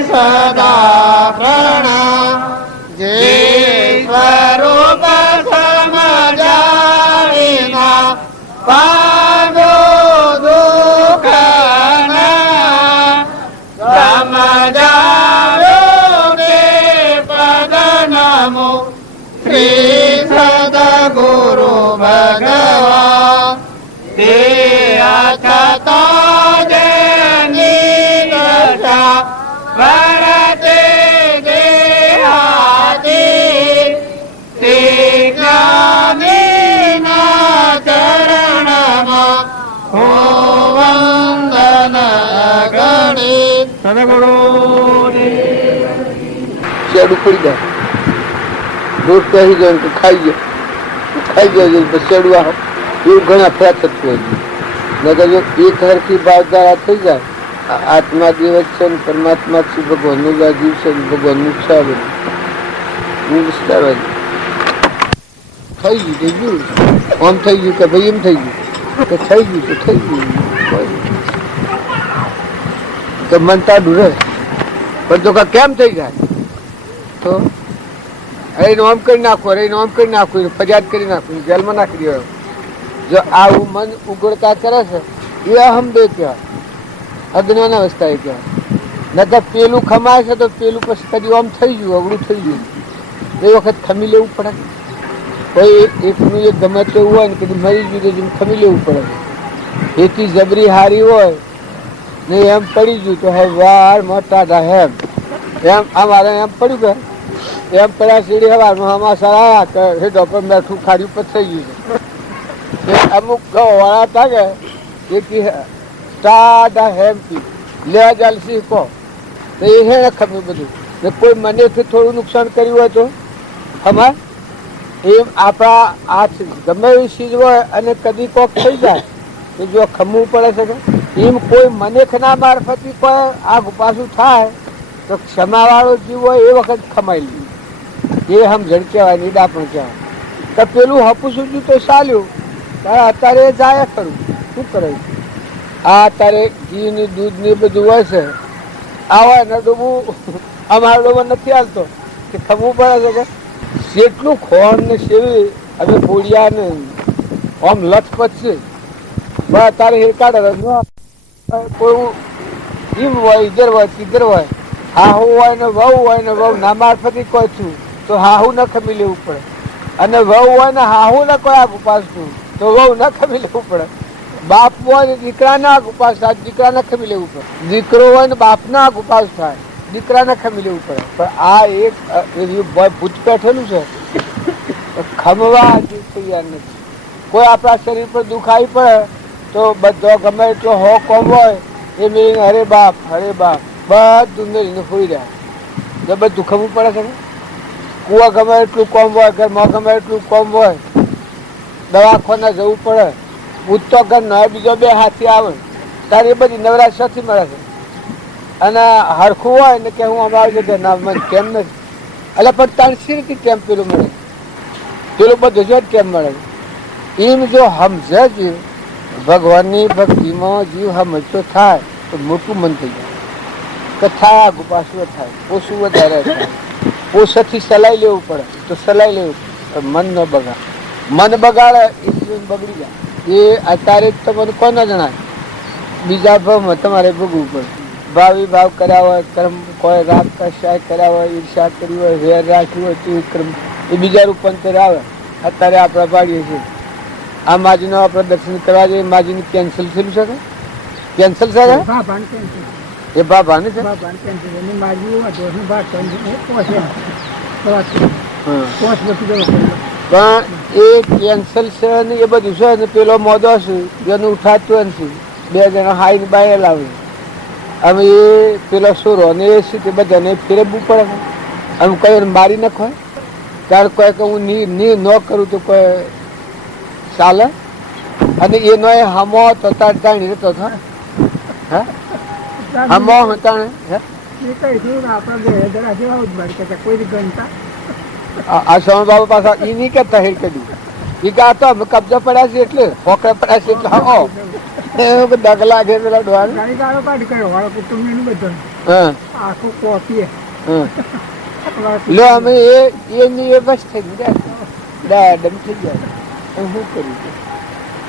સદા પ્રણામ જે સ્વરૂપ સમજાવીના પાદો દુઃખના સમજાવ્યો તે પદ નમો શ્રી સદગુરુ ભગવાન તે અછતા જેની દશા વરતે દેહાતી તે જ્ઞાનીના ચરણમાં હું વંદન ગણી શેડ ઉપડી જાય દૂર કહી જાય તો ખાઈ જાય શેડું એવું ઘણા ફેર થતું હોય નગર જો એક હરખી ભાવધારા થઈ જાય આત્મા દિવસ છે ને પરમાત્મા છે ભગવાનનું જ જીવ છે ભગવાનનું છે આ બધું થઈ ગયું આમ થઈ ગયું કે ભાઈ એમ થઈ ગયું કે થઈ ગયું તો થઈ ગયું તો મનતા ડૂરે પણ તો કેમ થઈ જાય તો એનું આમ કરી નાખવું એનું આમ કરી નાખવું ફરિયાદ કરી નાખવું જેલમાં નાખી દેવાનું જો આવું મન ઉગડતા કરે છે એ અહમ બે કહેવાય અજ્ઞાન અવસ્થા એ કહેવાય નકર પેલું ખમાય છે તો પેલું પછી કદી આમ થઈ ગયું અવળું થઈ ગયું એ વખત ખમી લેવું પડે કોઈ એકનું એક ગમે તેવું હોય ને કદી મરી ગયું તો જેમ ખમી લેવું પડે એથી જબરી હારી હોય ને એમ પડી ગયું તો હવે વાર મોટા હેમ એમ અમારે એમ પડ્યું કે એમ પડ્યા સીડી હવારમાં હમાસા આવ્યા કે હે ડોક્ટર બેઠું ખાડી ઉપર થઈ ગયું છે અમુક વાળા હતા કે એ ટાડા હેમથી લે જલસી કહો તો એ હે ખબર બધું ને કોઈ મનેથી થોડું નુકસાન કર્યું હોય તો અમાર એમ આપણા આ ગમે એવી ચીજ હોય અને કદી કોક થઈ જાય તો જો ખમવું પડે છે કે એમ કોઈ મનેખના મારફતી કોઈ આ પાછું થાય તો ક્ષમાવાળો જીવ હોય એ વખત ખમાઈ લે એ સમજણ કહેવાય નીડા પણ કહેવાય તો પેલું હપુસું તો ચાલ્યું તારે અત્યારે જાય ખરું શું કરે આ અત્યારે ઘી ને દૂધ ને બધું હોય છે આ હોય ને ડૂબું અમારા ડોબા નથી હાલતો કે ખમવું પડે છે કે જેટલું ખોણ ને સેવી હવે બોડિયા ને આમ લથપથ છે બસ તારે હિરકાડે કોઈ એમ હોય ઇધર હોય કિધર હોય હાહુ હોય ને વહુ હોય ને વહુ ના મારફતી કોઈ છું તો હાહુ ન ખમી લેવું પડે અને વહુ હોય ને હાહુ ને કોઈ આગ ઉપાસતું તો વહુ ન ખમી લેવું પડે બાપ હોય ને દીકરા ના આગ ઉપાસ થાય દીકરા ને ખમી લેવું પડે દીકરો હોય ને બાપ ના આગ ઉપાસ થાય દીકરાને ખમી લેવું પડે પણ આ એક ભૂત બેઠેલું છે ખમવા તૈયાર નથી કોઈ આપણા શરીર પર દુઃખ આવી પડે તો બધો ગમે એટલો હો કોમ હોય એ મેં હરે બાપ બધું મેળીને હોઈ રહ્યા જો બધું ખમવું પડે છે કુવા ગમે એટલું કોમ હોય ઘરમાં ગમે એટલું કોમ હોય દવાખાને જવું પડે ઉઠતો ઘર ન બીજો બે હાથી આવે તારે એ બધી નવરાશ નથી મળે છે. અને હરખું હોય ને કે હું અમારી જગ્યાએ ના મને કેમ નથી એટલે પણ તાણસી રીતે કેમ પેલું મળે પેલું બધું જ કેમ મળે એમ જો સમજે જીવ ભગવાનની ભક્તિમાં જીવ સમજતો થાય તો મોટું મન થઈ જાય કે થાય આગુ પાછું થાય ઓછું વધારે થાય ઓછાથી સલાઈ લેવું પડે તો સલાઈ લેવું પડે મન ન બગાડે મન બગાડે એ જીવન બગડી જાય એ અત્યારે જ તમને કોને જણાય બીજા ભાવમાં તમારે ભોગવવું પડે ભાવી ભાવ કર્યા હોય કર્મ કોઈ રાગ કશાય કર્યા હોય ઈર્ષા કરી હોય વેર રાખ્યું હોય તો કર્મ એ બીજા રૂપાંતર આવે અત્યારે આપણે પાડીએ છીએ આ માજીનો આપણે દર્શન કરવા જઈએ માજીને કેન્સલ થઈ શકે કેન્સલ થાય એ ભાભાને છે પણ એ કેન્સલ છે ને એ બધું છે ને પેલો મોદો છે એનું ઉઠાતું નથી બે જણા હાઈ બાય લાવે અમે એ પેલો સોરો ને એ છે તે બધાને ફેરવવું પડે આમ કઈ મારી નાખો કારણ કોઈ કે હું ન કરું તો કોઈ ચાલે અને એનો એ હમો તો તાર જાણી રહેતો હા હમો હતા આ સ્વામી બાબા પાછા એ નહીં કેતા હેડ કદી એ કે આ તો અમે કબજા પડ્યા છે એટલે ફોકરા પડ્યા છે એટલે હા દગ લાગે પેલા ડોળ લો અમે એની એ બસ થઈ ગયા ડમ થઈ ગયા શું કર્યું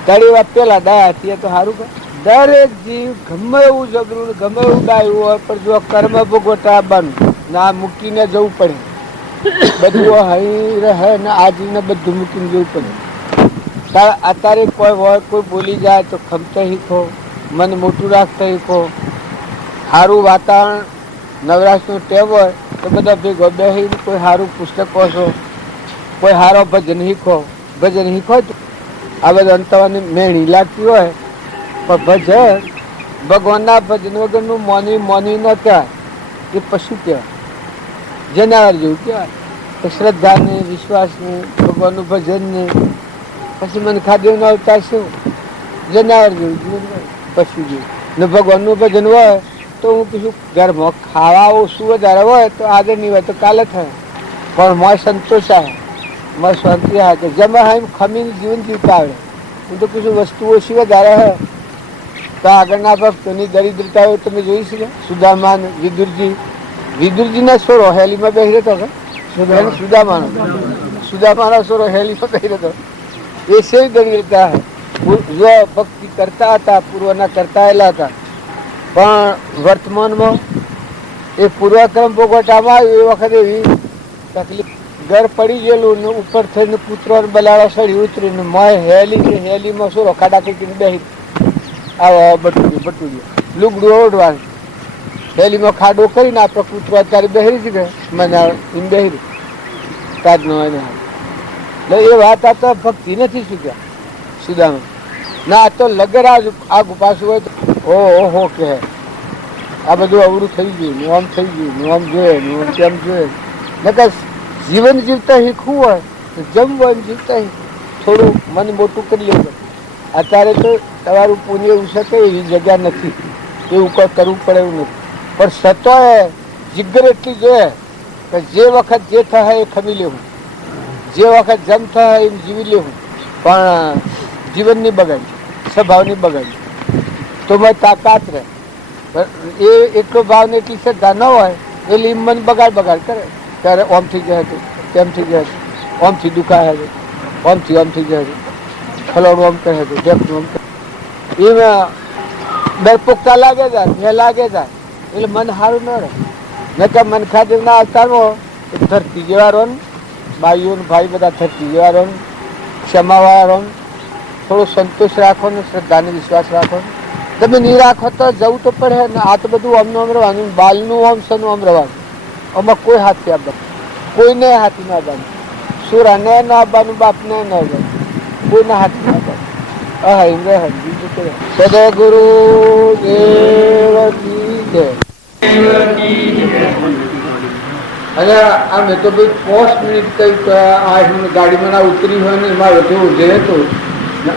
તારી વાત પેલા ડાયા હતી તો સારું કર દરેક જીવ ગમે એવું જબરું ગમે એવું ડાયું હોય પણ જો કર્મ ભોગવટા આવવાનું ના મૂકીને જવું પડે બધું હઈ રહે ને આજને બધું મૂકીને જવું પડે અત્યારે કોઈ હોય કોઈ બોલી જાય તો ખમતા શીખો મન મોટું રાખતા શીખો સારું વાતાવરણ નવરાશનું ટેવ હોય તો બધા ભેગો બેસી કોઈ સારું પુસ્તક વાંચો કોઈ સારો ભજન શીખો ભજન શીખો તો આ બધા અંતવાની મેણી લાગતી હોય પણ ભજન ભગવાનના ભજન વગરનું મોની ન કહેવાય એ પશુ કહેવાય જનાવર જેવું કહેવાય શ્રદ્ધા ને વિશ્વાસ ને ભગવાનનું ભજન ને પછી મને ખાધું ન આવતા શું જનાવર જેવું જીવન હોય પશુ જેવું ને ભગવાનનું ભજન હોય તો હું કીધું ઘરમાં ખાવા ઓછું વધારે હોય તો આગળ નહીં હોય તો કાલે થાય પણ મોય સંતોષ આવે મોય શાંતિ આવે કે જમા હા એમ ખમીને જીવન જીવતા આવડે હું તો કીધું વસ્તુ ઓછી વધારે હોય તો આગળના ભક્તોની દરિદ્રતા હોય તમે જોઈ શકો સુદામા વિદુરજીના સોરો હેલીમાં બેસી રહેતો સુદામાનો સોરો હેલીમાં બેસી રહેતો એ સેવી દરિદ્રતા જો ભક્તિ કરતા હતા પૂર્વના કરતા આવેલા હતા પણ વર્તમાનમાં એ પૂર્વક્રમ ભોગવટામાં આવ્યું એ વખતે એવી તકલીફ ઘર પડી ગયેલું ને ઉપર થઈને પુત્રો બલાડો સડી ઉતરીને મોય હેલીમાં સોરો ખાડા કીને બેસી આવો બટુડિયો લુગડું ઓઢવાનું હેલીમાં ખાડો કરીને આપણે કૂતરો અત્યારે બેહરી છે કે મને એમ બેહરી તાજનો એને એટલે એ વાત આ તો ભક્તિ નથી શીખ્યા સુદામાં ના આ તો લગર આગુ પાછું હોય તો ઓહો કે આ બધું અવરું થઈ ગયું ને આમ થઈ ગયું ને આમ જોઈએ ને આમ તેમ જોઈએ નકર જીવન જીવતા શીખવું હોય તો જમવું એમ જીવતા થોડું મન મોટું કરી લેવું અત્યારે તો તમારું પુણ્ય એવું શકે એવી જગ્યા નથી એવું કોઈ કરવું પડે એવું નથી પણ સતોય જીગર એટલી જોઈએ કે જે વખત જે થાય એ ખમી લેવું જે વખત જમ થાય એમ જીવી લેવું પણ જીવનની બગાડી સ્વભાવની બગાડી તો મેં તાકાત રહે એ એટલો ભાવ ને એટલી શ્રદ્ધા ન હોય એટલે મન બગાડ કરે ત્યારે ઓમ થઈ જાય છે તેમ થઈ જાય છે ઓમથી દુખાય છે ઓમથી ઓમ થઈ જાય છે ફલોડું ઓમ કહે છે ઢેકનું ઓમ કહે એમાં ડરપોકતા લાગે જાય એટલે મન સારું ન રહે નકર મન ખાધે ના આવતાનો ધરતી જેવા રહો ને ભાઈઓ ભાઈ બધા ધરતી જેવા રહો ને ક્ષમાવાળા રહો ને થોડો સંતોષ રાખો ને શ્રદ્ધાને વિશ્વાસ રાખો ને તમે નહીં રાખો તો જવું તો પડે ને આ તો બધું આમનું આમ રહેવાનું બાલનું આમ સનું આમ રહેવાનું આમાં કોઈ હાથથી આપવાનું કોઈને હાથી ના આપવાનું સુરાને ન આપવાનું બાપને ન આપવાનું કોઈના હાથી ના આપવાનું સદગુરુ દેવ અને આ મેં તો ભાઈ 5 મિનિટ કઈ આ ગાડીમાં ના ઉતરી હોય ને એમાં વધુ ઊંઘે હતું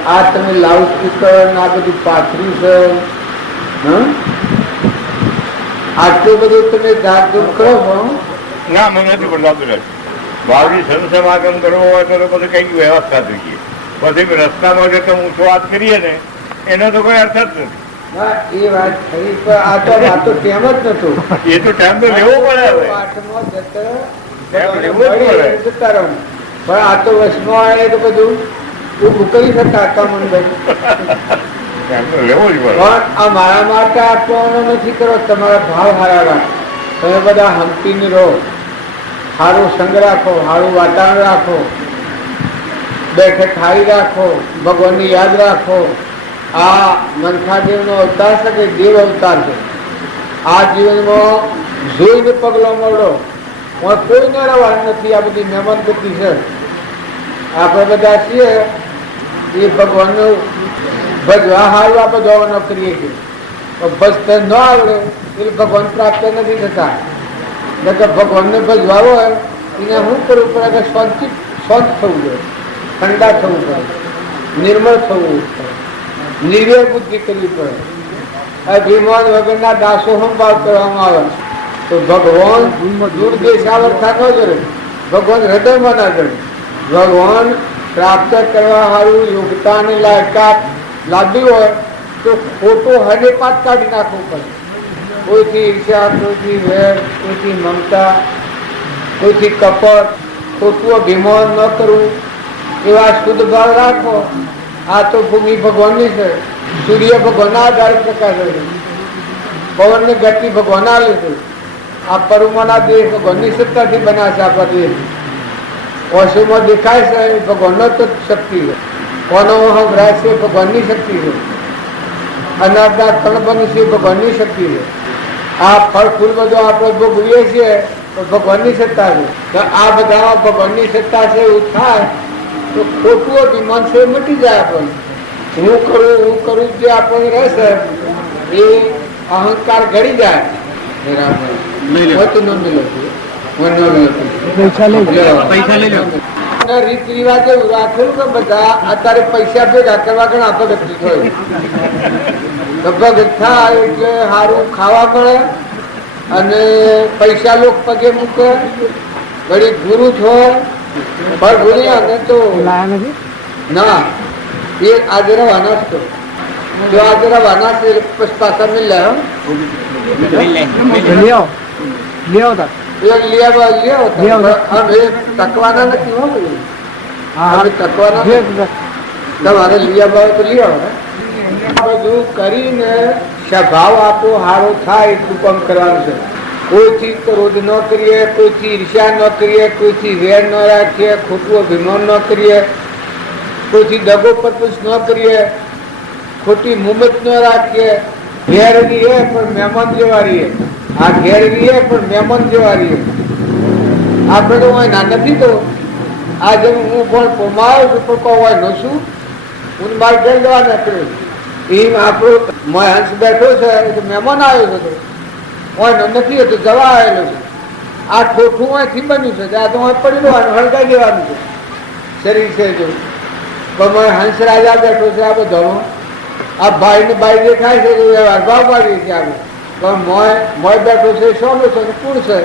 આ તમે લાઉડ સ્પીકર આ બધું પાથર્યું છે હં? આટલું બધું તમે ધાકધૂમ કરો છો? ના મને નથી પડતું ભાવની સંત સમાગમ કરવો હોય તો પછી કઈક વ્યવસ્થા જોઈએ. પછી રસ્તામાં જો તમે ઊંચો વાત કરીએ ને એનો તો કોઈ અર્થ જ નથી. હા, એ વાત ખરી, પણ આ તો ટેમ જ નતો. એ તો ટાઈમ તો લેવો પડે હવે. પાઠમાં જતા ટાઈમ લેવો જ પડે. જતા રહો. પણ આ તો વચમાં આવે તો બધું ઊભું કરી શકતા હતા મંડળ. ટાઈમ તો લેવો જ પડે. પણ આ મારા માટે આપવાનો નથી કરો. તમારા ભાવ હારા રાખો. તમે બધા હંપીને રહો, સારું સંગ રાખો, સારું વાતાવરણ રાખો, બેઠક સારી રાખો, ભગવાનની યાદ રાખો. આ મનખાદેવનો અવતાર છે કે દેવ અવતાર છે. આ જીવનમાં જોઈને પગલો મળો. કોઈને રવાનું નથી. આ બધી મહેમાન ગતિ છે. આપણે બધા છીએ એ ભગવાનનું ભજવા હારું આપણે દવાનો કરીએ છીએ. ભજતા ન આવડે એટલે ભગવાન પ્રાપ્ત નથી થતા. ભગવાનને ભજવા હોય એને શું કરવું પડે કે શાંત થવું જોઈએ, ઠંડા થવું પડે, નિર્મળ થવું પડે, નિર્વેર બુદ્ધિ કરવી પડે. અભિમાન વગરના દાસોહમ ભાવ કરવામાં આવે તો ભગવાન દૂર દેશાવર્થા ન કરે. ભગવાન હૃદયમાં ના કરે. ભગવાન પ્રાપ્ત કરવા સારું યોગ્યતા અને લાયકાત લાવી હોય તો ખોટો હદેપાત કાઢી નાખવું પડે. કોઈથી ઈર્ષ્યા, કોઈથી વેર, કોઈથી મમતા, કોઈથી કપટ, ખોટું અભિમાન ન કરવું. એવા શુદ્ધ ભાવ રાખો. આ તો ભૂમિ ભગવાનની છે. સૂર્ય ભગવાનના આધારે પ્રકાશ છે. પવનની ગતિ ભગવાન આલે છે. આ પરુમાના દેશ ભગવાનની સત્તાથી બનાવશે. આપણા દેશ ઓશોમાં દેખાય છે એ ભગવાનનો તો શક્તિ છે. કોનો વરાય છે ભગવાનની શક્તિ છે. અનાજના કણ બની છે ભગવાનની શક્તિ છે. આ ફળ ફૂલ બધો આપણે ભોગવીએ છીએ તો ભગવાનની સત્તા છે. તો આ બધા ભગવાનની સત્તા છે એવું થાય તો ખોટું અભિમાન છે મટી જાય. આપણને હું કરું જે આપણને રહેશે એ અહંકાર ઘડી જાય. રીત રિવાજ એવું રાખેલું કે બધા અત્યારે પૈસા ભેગા કરવા ઘણા ભગત થયું. ભગત થાય એટલે સારું ખાવા મળે અને પૈસા લોક પગે મૂકે. ઘડી ગુરુ હોય પણ ભૂલ્યા તો ના એ આજે રવાના જ જો આજે રવાના છે પછી પાછા મિલ્યા તકવાના નથી હો તકવાના તમારે લીયા ભાવ તો લઈ આવો. બધું કરીને સ્વભાવ આપો સારો થાય એટલું કામ કરવાનું છે. કોઈથી ક્રોધ ન કરીએ, કોઈથી ઈર્ષ્યા ન કરીએ, કોઈથી વેર ન રાખીએ, ખોટું અભિમાન ન કરીએ, કોઈથી દગો પરપુષ ન કરીએ, ખોટી મુમત ન રાખીએ. ઘેર રહીએ પણ મહેમાન જેવા રહીએ. આ ઘેર રહીએ પણ મહેમાન જેવા રહીએ. આપણે તો ના નથી તો આજે હું પણ પોમાયો છું પણ કહું ન છું. હું મારે ઘેર જવા નથી. એમ આપણો હંસ બેઠો છે મહેમાન આવ્યો છે તો નથી તો જવા આવેલો છે. આ ઠોઠું અહીંથી બન્યું છે. આ તો પડી દેવાનું, હળગાઈ દેવાનું છે શરીર છે જો. પણ હંસ રાજા બેઠો છે આ બધામાં. આ ભાઈ ને બાઈ દેખાય છે વ્યવહાર ભાવ પાડીએ છીએ આપણે. પણ મોય બેઠો છે શોનો છે કોણ છે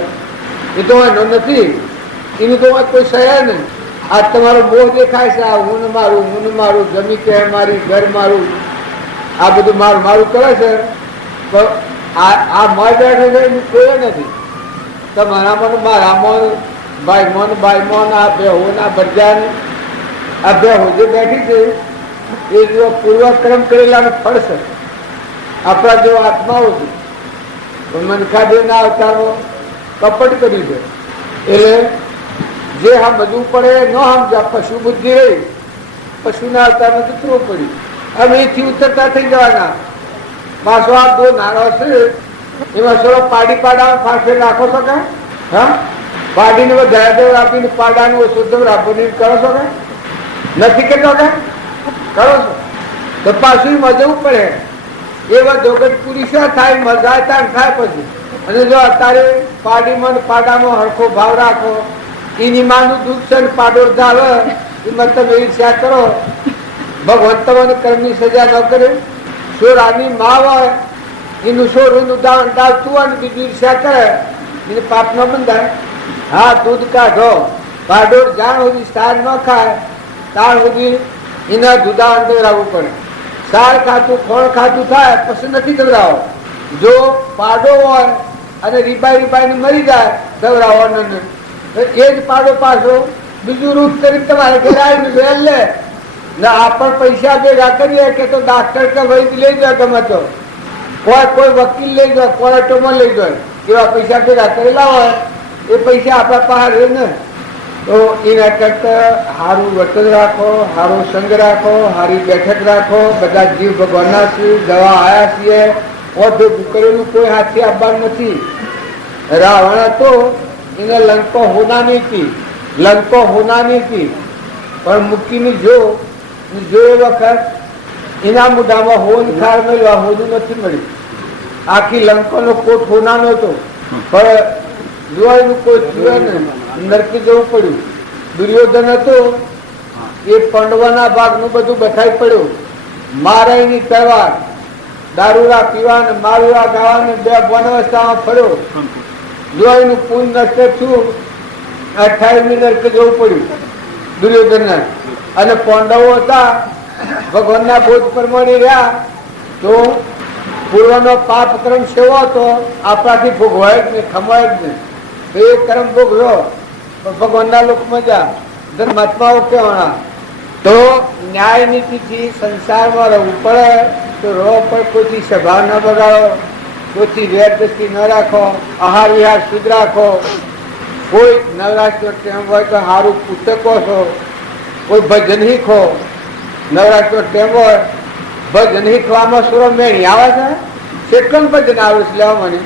એ તો એનો નથી. એનું તો કોઈ સહ્યા નહીં. આ તમારો મોહ દેખાય છે. આ હું મારું જમી કે મારી ઘર મારું આ બધું મારું કરે છે. પણ આ મોય બેઠો છે એનું કોઈ નથી. તમારા મન મારા મન ભાઈ મન આ બે હોના બજાર આ બે હોજે બેઠી છે એ જો પૂર્વક્રમ કરેલાનું ફળ છે. આપણા જેવો આત્માઓ છે મનખાદેવના અવતારમાં કપટ કર્યું છે. એટલે જે સમજવું પડે ન સમજા પશુ બુદ્ધિ રહી. પશુના અવતારમાં ઉતરવું પડ્યું. હવે એથી ઉતરતા થઈ જવાના. માસો આ દો નાનો છે એમાં થોડો પાડા ફાંફે રાખો છો કે હા પાડીને વધારે આપીને પાડાનું ઓછું આપીને કરો છો કે નથી કેતો કે કરો છો તો પાછું મજવું પડે. એવા જોગત પૂરી શું થાય મજા થાય પછી. અને જો અત્યારે પાડામાં હરખો ભાવ રાખો. એની માનું દુઃખ છે પાડો ધાવે એમાં તમે ઈર્ષ્યા કરો. ભગવાન તમને કર્મની સજા ન કરે. શું રાની મા હોય એનું છોડનું દાણ ડાલતું હોય ને બીજું ઈર્ષા કરે એને પાપ ન બંધાય. હા, દૂધ કાઢો, કાઢો જ્યાં સુધી સાર ન ખાય ત્યાં સુધી એના દૂધાણ દોરાવવું પડે. સાર ખાતું ખોળ ખાતું થાય પછી નથી દોરાવો. જો પાડો હોય અને રીબાઈ ને મરી જાય દોરાવો ને એ જ પાડો પાછો બીજું રૂપ કરી તમારે ઘરે આવીને વેલ લે ને આપણ પૈસા ભેગા કરીએ કે તો ડાક્ટર કે વૈદ લઈ જાય ગમે તો કોઈ વકીલ લઈ જાય કોર્ટોમાં લઈ જાય એવા પૈસા ભેગા કરેલા હોય એ પૈસા આપણા પાસે રહે ને. તો એના કરતા સારું વર્તન રાખો, સારો સંગ રાખો, સારી બેઠક રાખો. બધા જીવ ભગવાનના છીએ, દવા આવ્યા છીએ, ઓઢો કરેલું કોઈ હાથથી આપવાનું નથી. રાવણ હતો એને લંકો હોનાની હતી, લંકો હોનાની હતી પણ મૂકીને જો એ વખત એના મુદ્દામાં હોન ખાર મળ્યો, હોનું નથી મળ્યું. આખી લંકાનો કોટ હોનાનો હતો પણ જોવાનું કોઈ થયું ને નરકી જવું પડ્યું. દુર્યોધન હતો એ પાંડવાના ભાગનું બધું બતાવી પડ્યું. મારાની તલવાર, દારૂરા પીવા ને મારુરા ગાવા ને 2 વનવસ્થામાં ફર્યો. જોવાનું પૂન નષ્ટ થયું, 28મી નરકે જવું પડ્યું દુર્યોધન. અને પાંડવો હતા ભગવાનના બોધ પ્રમાણે રહ્યા તો પૂર્વનો પાપ કર્મ સેવો હતો આપણાથી ભોગવાય જ નહીં, ખમાય જ નહીં. તો એ કર્મ ભોગવો ભગવાનના લોકમાં જા ધર્માત્માઓ કહેવાના. તો ન્યાય નીતિથી સંસારમાં રહેવું પડે તો રહો પણ કોઈથી સભા ન બગાડો, કોઈથી વેરદસ્તી ન રાખો, આહાર વિહાર શુદ્ધ રાખો. કોઈ નવરાત્ર ટેમ હોય તો સારું પુસ્તકો છો, કોઈ ભજન શીખો. નવરાત્ર ટેમ હોય ભજન શીખવામાં સુરો મેળી આવે છે. કેટલું ભજન આવડે છે લેવા મને?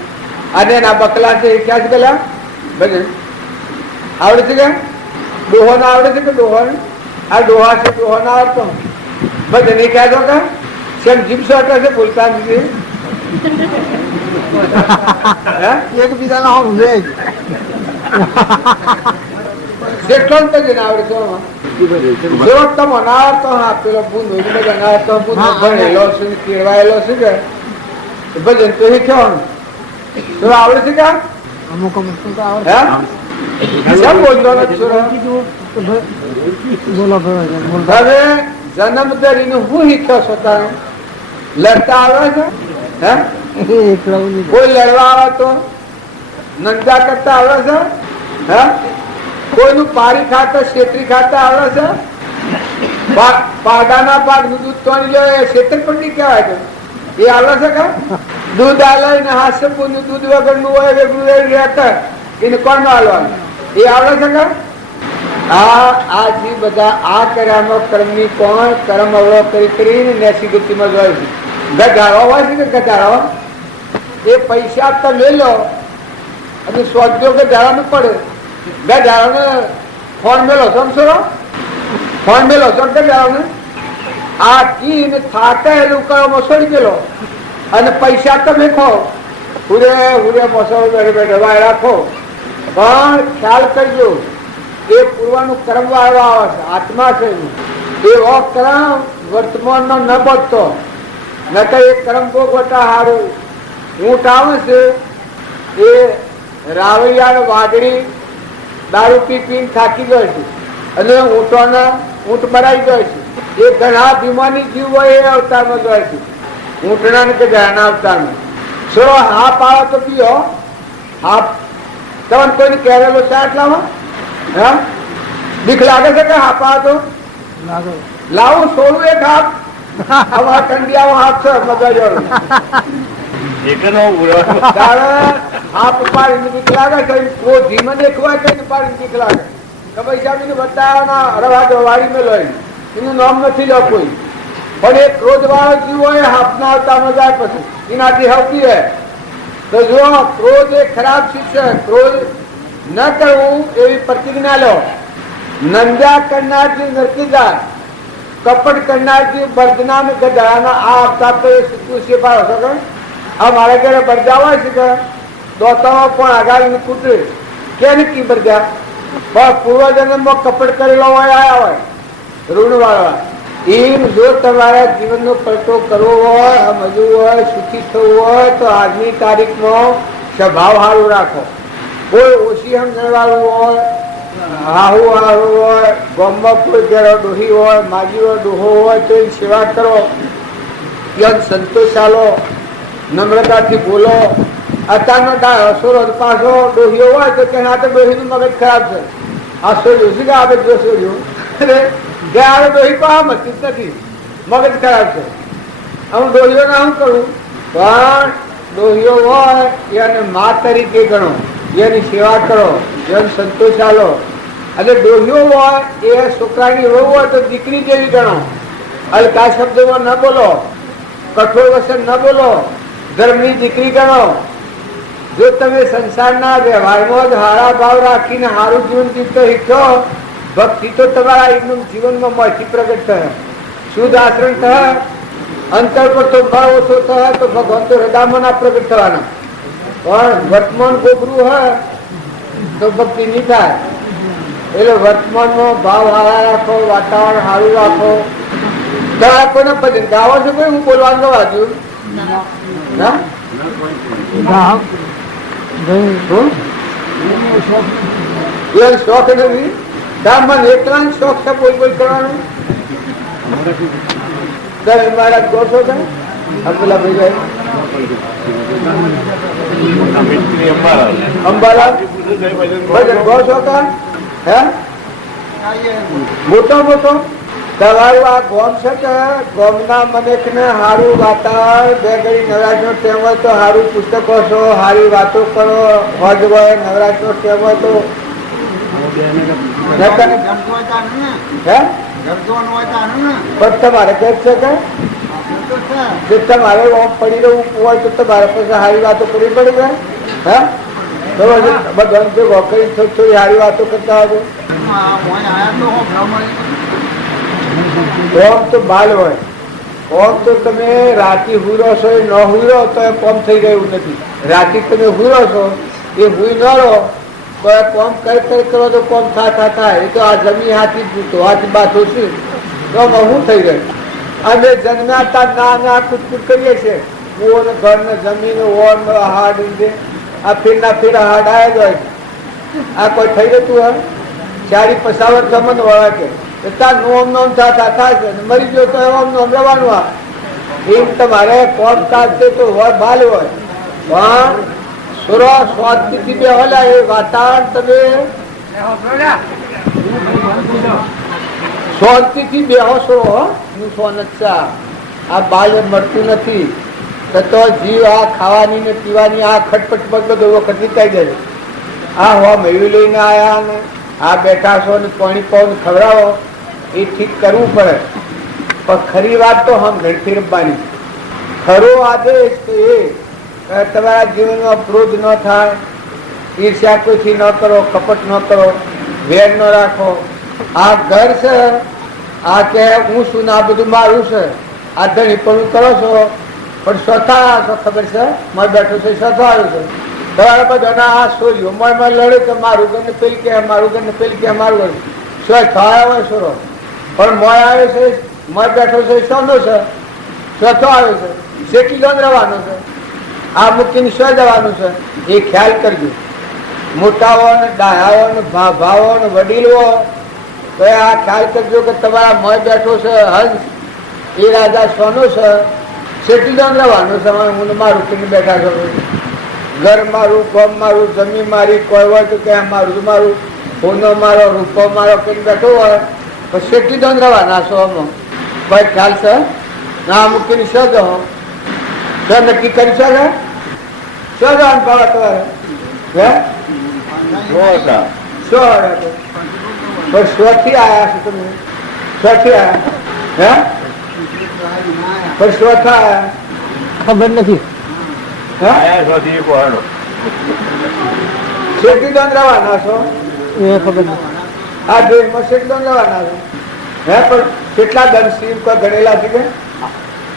અને એના બકલા છે ક્યાં જ ગયેલા ભજન આવડે છે કે ડોહો ના આવડે છે કે ડોહો? આ ડોહા છે, ડોહો ના આવડતો ભજન એ ક્યાં છો કે સેમ જીપસો અટે છે બોલતા નથી. એકબીજાના આમ લે કેટલું ભજન આવડે છે? જો તમે ના આવડતો હા પેલો બુંદ બધા ના આવડતો બુંદ ભણેલો છે કેળવાયેલો છે કે ભજન તો એ કહેવાનું તો આવડે છે કે અમુક અમુક તો આવડે. હે કેમ બોલતો નથી છોરો? બોલો હવે જન્મ ધરીને હું શીખ્યો છો તારે? લડતા આવે છે? હે કોઈ લડવા આવે તો નંદા કરતા આવડે છે? હે કોઈનું પારી ખાતા છેતરી ખાતા આવડે છે? પાડાના પાક નું દૂધ તોડી લે એ છેતરપિંડી કહેવાય છે. એ આવડે છે કે દૂધ આલે ને હાસ્યપુર નું દૂધ વગરનું હોય વેગળું રહેતા એને કોણ હાલવાનું? એ આવડે છે કે? આ જે બધા આ કર્યામાં કર્મની કોણ કર્મ અવળો કરીને નેસી ગતિમાં જાય છે. ગધાડો હોય છે કે ગધાડો એ પૈસા તમે લો અને સ્વાધ્યો ગધાડાનું પડે. ગધાડાને ફોન મેલો સમજો, ફોન મેલો સમજ ગધાડાને આ કી ને થાકે એવું કરવામાં છોડી ગયેલો અને પૈસા તમે ખો હુરે હુરે મસાલો બેઠે બેઠે વાય રાખો. પણ ખ્યાલ કરજો એ પૂર્વાનું કર્મ વાળો આવે છે, આત્મા છે. એવો કર્મ વર્તમાનનો ન બચતો નકર એ કર્મ ભોગવટા હારું. ઊંટ આવે છે એ રાવૈયા વાદળી દારૂ પીને થાકી જાય છે અને ઊંટ બરાઈ જાય છે. એ ઘણા ભીમાની જીવ હોય એ અવતારમાં જાય છે, ઊંટના ને કે ઘણા અવતારમાં. સો હાપ આવે તો પીઓ હાપ. તમને કોઈને કહેલો છે આટલામાં? હા બીક લાગે છે કે હાપ આવે તો લાવું છોડું એક હાપ? અમારા કંડિયાઓ હાપ છે મગજ હાપ પાડીને બીક લાગે છે. ધીમે દેખવાય કઈ પાડીને બીક લાગે કે ભાઈ સાહેબ બતાવવાના રવા વાળી મેં લોય એનું નામ નથી લો કોઈ. પણ એ ક્રોધ વાળો જીવ હોય હાથના આવતા મજા પછી એનાથી હવતી રહે. તો જો ક્રોધ એ ખરાબ ચીજ છે, ક્રોધ ન કરવું એવી પ્રતિજ્ઞા લો. નંદા કરનાર જીવ નરકી જાય, કપટ કરનાર જીવ બર્દના ને ગધાડાના આ આપતા તો એ સૂકું છે પાડો છો. આ મારા ઘરે બરદા હોય છે કે દોતામાં પણ આગાડી કૂટે કે નક્કી બરદા પણ પૂર્વજન્મમાં કપટ કરેલો હોય આયા હોય ઋણ વાળા એમ જો તમારા જીવનનો પલટો કરવો હોય, સમજવું હોય, સુખી થવું હોય તો આજની તારીખમાં સ્વભાવ સારું રાખો. કોઈ ઓછી સમજણ વાળું હોય, હાહુ હારું હોય, ગામમાં કોઈ ઘેરો ડોહી હોય, માજીઓ ડોહો હોય તો એની સેવા કરો, યન સંતોષ આલો, નમ્રતાથી બોલો. અત્યારનો અસુરો પાછો ડોહીઓ હોય તો કે આ તો ડોહીનું મગજ ખરાબ છે, આ સોર્યું છે કે આપણે જો સોર્યું ગયા ડોહી પામ જ નથી, મગજ ખરાબ છે. હું ડોહીઓને શું કરું? પણ ડોહીઓ હોય એને મા તરીકે ગણો, એની સેવા કરો, એને સંતોષ આલો. અને ડોહીઓ હોય એ છોકરાની વહુ હોય તો દીકરી જેવી ગણો. હલકા શબ્દોમાં ન બોલો, કઠોર વચન ન બોલો, ધર્મની દીકરી ગણો. જો તમે સંસારના વ્યવહારમાં જ હારા ભાવ રાખીને સારું જીવન જીવતો શીખો, ભક્તિ તો તમારા એકદમ જીવનમાં મોંથી પ્રગટ થાય, શુદ્ધ આચરણ થાય, અંતર પર તો ભાવ ઓછો થાય તો ભગવાન તો હૃદયમાં ના પ્રગટ થવાના. પણ વર્તમાન ગોબરું હોય તો ભક્તિ નહીં થાય. એટલે વર્તમાનમાં ભાવ સારા રાખો, વાતાવરણ સારું રાખો. તમારા કોઈને ભજન ગાવો છો? કોઈ હું બોલવાનું ગવા છું ના શોખ નથી. મને એકલા શોખ છે બોલ બોલ કરવાનું. તમે મારા કહો છો કે પેલા ભાઈ અંબાલા ભજન કહો છો કે હે મોટો મોટો તમારું આ ગોમ છે કે ગોમના મનેકને સારું વાતાવરણ, બે ઘડી નવરાજનો ટેમ હોય તો સારું પુસ્તકો છો, સારી વાતો કરો, હજ હોય નવરાજનો ટેમ હોય તો પણ તમારે કઈ છે કે તમારે પડી રહેવું હોય તો તમારે પાસે સારી વાતો કરવી પડી જાય. હે બધા થોડી થોડી સારી વાતો કરતા હોય ઓમ તો બાલ હોય. ઓમ તો તમે રાતી હુરો છો ન હુરો તો એ કોમ થઈ ગયું નથી. રાતી તમે હુરો છો એ હુઈ ન રહો તો એ કોમ કઈ કરો તો કોમ થાય. એ તો આ જમી હાથી જૂતો હાથી બાથો છું તો શું થઈ ગયું? અને જન્મ્યા ના કુટકુટ કરીએ છીએ. ઓન ઘર ને જમીન ઓન હાડ આ ફીરના ફીરા હાડ આવ્યા જ હોય. આ કોઈ થઈ જતું હોય ચારી પસાવટ જમન વળા કે નોમ નોમ થાય છે, મરી ગયો તો એમ નોમ રવાનું. આ એમ તમારે કોમ કાઢશે તો હોય બાલ હોય પણ સુરો સ્વાદથી બે હોલા એ વાતાવરણ તમે શાંતિથી બેહોશો. હું સોન જ આ બાલ મળતું નથી તો જીવ આ ખાવાની ને પીવાની આ ખટપટ બધો વખત નીકળી જાય. આ હો મેળવી લઈને આયા ને આ બેઠા છો ને પાણી પાઉં ખવડાવો એ ઠીક કરવું પડે. પણ ખરી વાત તો હમ ઘડથી રમવાની. ખરો આદેશ તો એ તમારા જીવનમાં ક્રોધ ન થાય, ઈર્ષ્યા કોઈથી ન કરો, કપટ ન કરો, વેર ન રાખો. આ ઘર છે, આ કે હું શું ને આ બધું મારું છે, આ ધણી પણ કરો છો પણ સ્વથા ખબર છે મારે બેઠો છે સ્વથા આવ્યું છે. તમારા બધાના આ સોર્યો મનમાં લડે તો મારું ઘરને પેલી કે મારું ઘરને પેલી કે મારું ઘર સ્વથા આવે સોરો પણ મોય આવે છે, મોય બેઠો છે સોનો છે, સ્વથો આવે છે, શેકી લોન રહેવાનો છે, આ મૂકીને સ્વ જવાનું છે. એ ખ્યાલ કરજો. મોટાઓ ને ડાયાઓ ને ભાભાઓ ને વડીલો તો આ ખ્યાલ કરજો કે તમારા મોય બેઠો છે હંસ એ રાજા સોનો છે, શેકી લોન રહેવાનું છે. હું મારું કીને બેઠા છો, ઘર મારું, ગોમ મારું, જમીન મારી, કોઈ હોય તો કે મારું મારું, હોનો મારો, રૂપો મારો કઈ બેઠો હોય પછી શેકી દોન રવાના છો. ભાઈ ખ્યાલ છે ના મૂકીને શોધો શું નક્કી કરી શકે? શોધો બાબા તમારે હે સ્વથી આયા છો તમે? સ્વથી આયા હે પણ સ્વથા આયા ખબર નથી. શેકી દોન રવાના છો એ ખબર નથી. આ દેશમાં શેકી દોન રવાના છો હે પણ કેટલા દંડ શ્રી કોઈ ગણેલા છે કે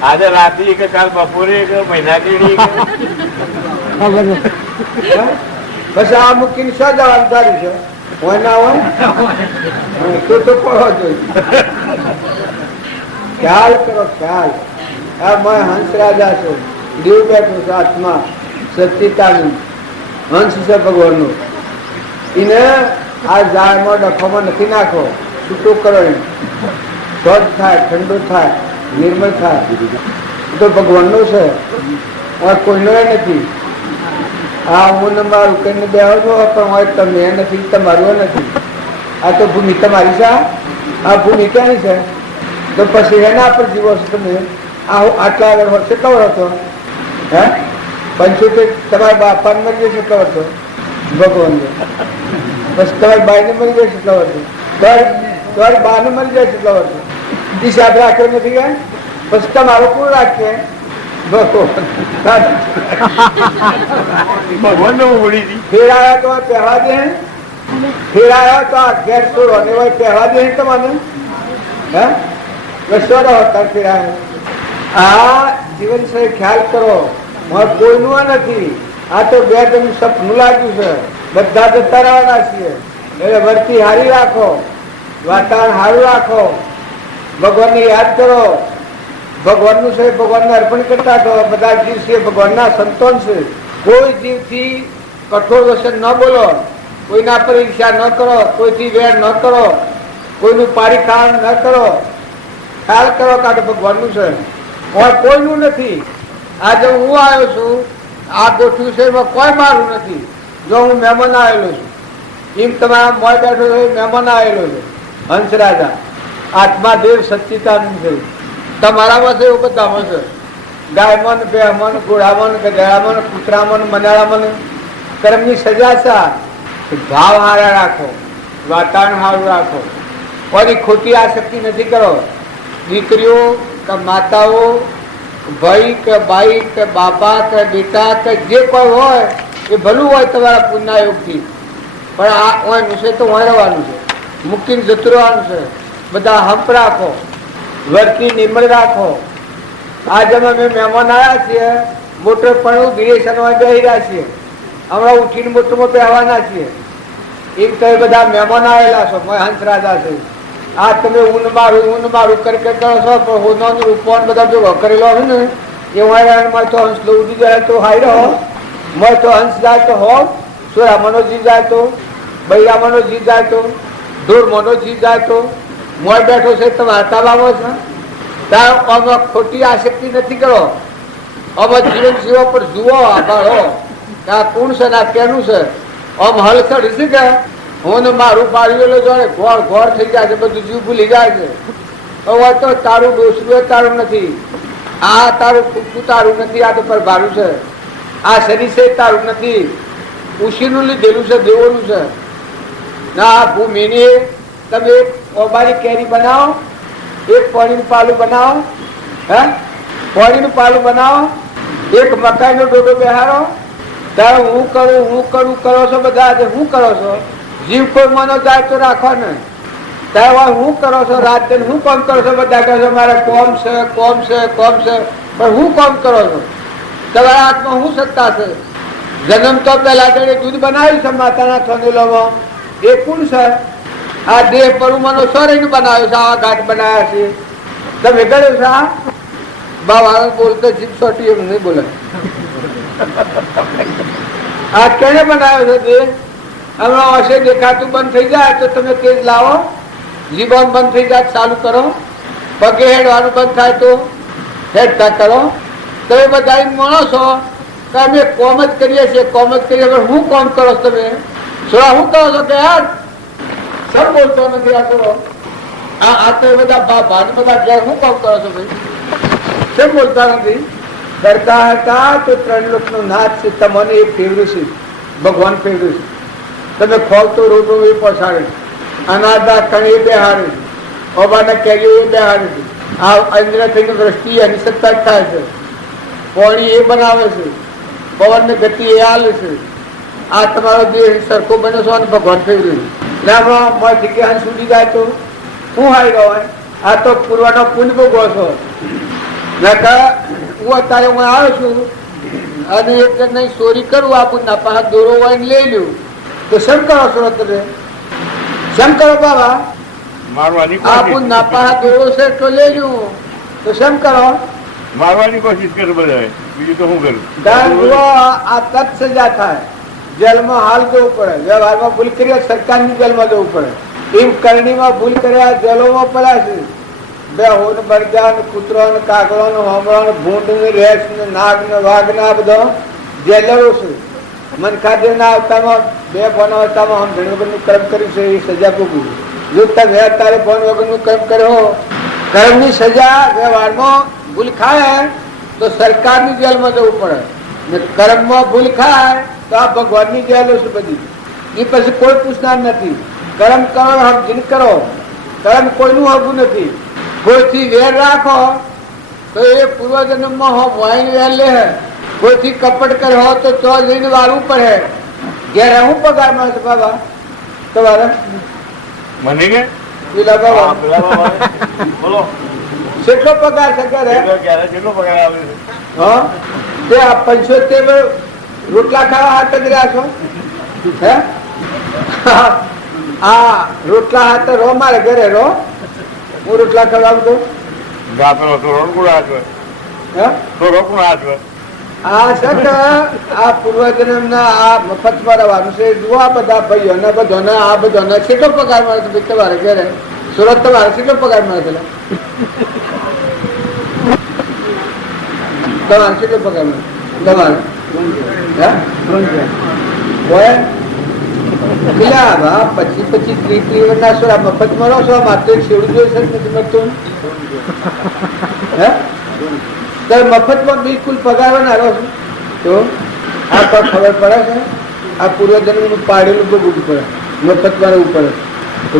આજે રાત્રિ કે કાલ બપોરે કે મહિના કેડી ખબર નથી. બસ આ મૂકીને શું જવાનું ચાલ્યું છે? હોય ના હોય તો પડો જોઈએ. ખ્યાલ કરો ખ્યાલ. આ મેં હંસ રાજા છું, દીવ બેઠું છું, આત્મા સચ્ચિતાનંદ હંસ છે ભગવાનનો. એને આ ઝાડમાં ડખોમાં નથી નાખો, છૂટું કરો એમ, સ્વચ્છ થાય, ઠંડુ થાય, નિર્મળ થાય. તો ભગવાનનું છે, કોઈનો નથી. આ હું ને મારું કઈને બેહો છો પણ હોય તમે નથી, તમારું નથી. આ તો ભૂમિ તમારી છે. આ ભૂમિ ક્યાંની છે? તો પછી એના પર જીવો છો તમે. આટલા આગળ વર્ષ કેટલો વર્ષ હતો? હે 75 તમારા બાપાને મરી જશે કેટલો વર્ષો? ભગવાનને. પછી તમારી બાઈને મરી જશે કેટલો વર્ષો? તમારી બાને મરી જાય કેટલો વર્ષો? હિસાબ રાખ્યો નથી ગયા. પછી તમારો કોણ રાખીએ? ભગવાન નો ઉડી હતી. ફેરાયા તો પહેવા દે, ફેરાયા તો આ ઘેર છોડો ને હોય પહેવા દે તમને. હે કશો રહો ફેરાય. આ જીવન છે, ખ્યાલ કરો. કોઈનું નથી. આ તો બે જણનું સપનું લાગ્યું છે. બધા જતા રહેવાના છીએ. એટલે વર્તી હારી રાખો, વાતાવરણ સારું રાખો, ભગવાનને યાદ કરો. ભગવાનનું છે, ભગવાનને અર્પણ કરતા કહો. બધા જીવ છે ભગવાનના સંતોન છે. કોઈ જીવથી કઠોર વચન ન બોલો, કોઈના પર ઈર્ષ્યા ન કરો, કોઈથી વેર ન કરો, કોઈનું પારીખાણ ન કરો. ખ્યાલ કરો કે આ તો ભગવાનનું છે, કોઈનું નથી. આજે હું આવ્યો છું, આ ગોઠવ્યું છે એમાં કોઈ મારું નથી. જો હું મહેમાન આવેલો છું, એમ તમારા મોય બેઠો છે, મહેમાન આવેલો છે. હંસ રાજા આત્મા દેવ સચ્ચિતાનંદ છે. તમારામાં છે એવું બધામાં છે. ગાયમન, બેહમન, ઘોડામન, ગધેડામન, કૂતરામન, મનાળામન કર્મની સજા છે. ભાવ હારા રાખો, વાતાવરણ સારું રાખો. કોઈની ખોટી આસક્તિ નથી કરો. દીકરીઓ કે માતાઓ, ભાઈ કે બાઈ કે બાપા કે બેટા કે જે કોઈ હોય એ ભલું હોય તમારા પુણ્ય યોગથી. પણ આ ઓયનું છે તો ઓય રહેવાનું છે, મુક્તિને જતું રહેવાનું છે. બધા હંપ રાખો, વર્તી નિર્મળ રાખો. આજે અમે મહેમાન આવ્યા છીએ, મોટર પણ વિરેશનમાં બેસી રહ્યા છીએ. હમણાં ઉઠીને મોટરમાં બેસવાના છીએ. એમ તો બધા મહેમાન આવેલા છો. હંસ રાજા છે. આ તમે ઊન મારું કરી કરો છો, પણ હોનાનું રૂપવાન બધા જો કરેલો હોય ને એ હોય તો હંસ ઉડી જાય તો હાઈ રહો. મય તો હંસ જાય તો હો, સોરામાનો જીવ જાય તો, બૈરામાનો જીવ જાય તો, ઢોરમાનો જીવ જાય તો. મોય બેઠો છે તમે હતાલામાં છે. ત્યાં આમાં ખોટી આસક્તિ નથી કરો. આમાં જીવન જીવો પર જુઓ, આભારો આ કોણ છે ને આ કેનું છે. આમ હલ ચડી છે કે હું ને મારું પાડેલો જોડે ઘોળ ઘોળ થઈ જાય છે, બધું જીવ ભૂલી જાય છે. હવે તો તારું ડોસરું તારું નથી, આ તારું કુકું તારું નથી, આ તો પરભારું છે. આ શરીર છે તારું નથી, ઉશીનું લીધેલું છે, દેવોનું છે. ના આ ભૂમિની તમે ઓબારી કેરી બનાવો, એક પાણીનું પાલું બનાવો, હે પાણીનું પાલું બનાવો, એક મકાઈનો ડોડો બેહારો. ત્યારે હું કરું કરો છો બધા. હું કરો છો? જીવ કોઈ મનો જાય તો રાખો ને. ત્યારે હું કરો છો? રાત દિન હું કામ કરો છો? બધા કહે છો મારે કોમ છે, કોમ છે, કોમ છે. પણ હું કામ કરો છો? તમારા હાથમાં હું સત્તા છે? જન્મ તો પેલા તેને દૂધ બનાવ્યું છે માતાના થોનેલોમાં, એ કોણ છે? આ દેહ પરુમાનો સોરીનું બનાવ્યું છે, આવા ઘાટ બનાવ્યા છે. તમે ગળ્યું છે આ બાવા બોલતો જીભ છોટી એમ નહીં બોલે. આ કેને બનાવ્યો છે દેહ? હમણાં હશે દેખાતું બંધ થઈ જાય તો તમે તેજ લાવો, જીવન બંધ થઈ જાય ચાલુ કરો, પગે હેડવાનું બંધ થાય તો હેડતા કરો. તમે બધા માણો છો કે અમે કોમ જ કરીએ છીએ, કોમ જ કરીએ. હું કોમ કરો છો તમે? શું કરો છો કે યાર સર બોલતો નથી? આ કરો આ તો બધા ભાગ બધા ઘેર હું કામ કરો છો ભાઈ? કેમ બોલતા નથી? કરતા હતા તો 3 લોકનો નાથ છે. તમને એ ફેવર્યું છે, ભગવાન ફેવર્યું છે. તમે ખોલતો રોટો એ પછાડે, અનાજના કણ એ બેહાડે, ઓબાના કેરીઓ એ બેહાડે છે. આ ઇન્દ્ર થઈને દ્રષ્ટિ એની સત્તા થાય છે. પાણી એ બનાવે છે, પવનની ગતિ એ હાલે છે. આ તમારો દેહ સરખો બન્યો છો અને ભગવાન ફેવર્યું છે. રામમાં જગ્યા છૂટી જાય તો શું હાઈ રહ્યો? આ તો પૂર્વાનો પુણ્ય ભોગવો છો. હું અત્યારે હું આવ્યો છું અને એક નહીં ચોરી કરું, આ પુણ્ય પાસે દોરો વાઈને લઈ લ્યું તો શેમ કરો છો? તમે શેમ કરો બાબા? મારવાની આ પુણ્ય પાસે દોરો છે તો લઈ લ્યું, તો શેમ કરો? મારવાની કોશિશ કરું બધા, બીજું તો શું કરું? કારણ જુઓ આ તત સજા થાય, જેલમાં હાલ જવું પડે, વ્યવહારમાં ભૂલ કરી સરકારની જેલમાં જવું પડે, એમ કરણીમાં ભૂલ કર્યા જેલોમાં પડ્યા છે. બે હોન બરજા ને કૂતરો ને કાગડો ને હોમળો ને ભૂંડ ને રેસ ને નાગ ને વાઘ ને આ બધા જેલરો છે. મનખાદેવ ના અવતારમાં બે ભણ અવતારમાં આમ ધણી વગરનું કર્મ કર્યું છે એ સજા ભોગવી. જો તમે અત્યારે ભણ વગરનું કર્મ કર્યો, કર્મની સજા વ્યવહારમાં ભૂલ ખાય તો સરકારની જેલમાં જવું પડે, ને કર્મમાં ભૂલ ખાય તો આ ભગવાનની જેલો છે બધી. એ પછી કોઈ પૂછનાર નથી. કર્મ કરો સમજીને કરો, કર્મ કોઈનું હગું નથી. કોઈથી વેર રાખો તો એ પૂર્વજન્મમાં હો વાઈન વેર લે, કોઈથી કપટ કર્યો તો જઈને વાળવું પડે. ઘેર હું પગાર મળે છે બાબા તમારે? મને કે પેલા બાબા બોલો કેટલો પગાર છે ઘરે? કેટલો પગાર આવે છે? હા તે આ 75 રોટલા ખાવા હાથ જ રહ્યા છો હે? આ રોટલા હાથ રો મારે ઘરે રો, હું રોટલા ખવડાવું તો ગાતો તો રોકું હાચવે, હે? તો રોકું હાચવે. આ સટ આ પૂર્વજન્મના આ મફતમાં રહેવાનું છે. જુઓ આ બધા ભાઈઓને બધાને આ બધાને કેટલો પગાર મળે છે ભાઈ તમારે ઘરે? સુરત તમારે કેટલો પગાર મળે છે? તમારે કેટલો પગાર મળે તમારે? હોય પેલા બા 25-30 વર્ષના છો મફત મળો છો? માત્ર શેડું જોઈ છે નથી મળતું હે? મફતમાં બિલકુલ પગાર નારો છો તો આ તો ખબર પડે છે. આ પૂર્વજન્મનું પાડેલું ભોગવવું પડે, મફતમાં રહેવું પડે,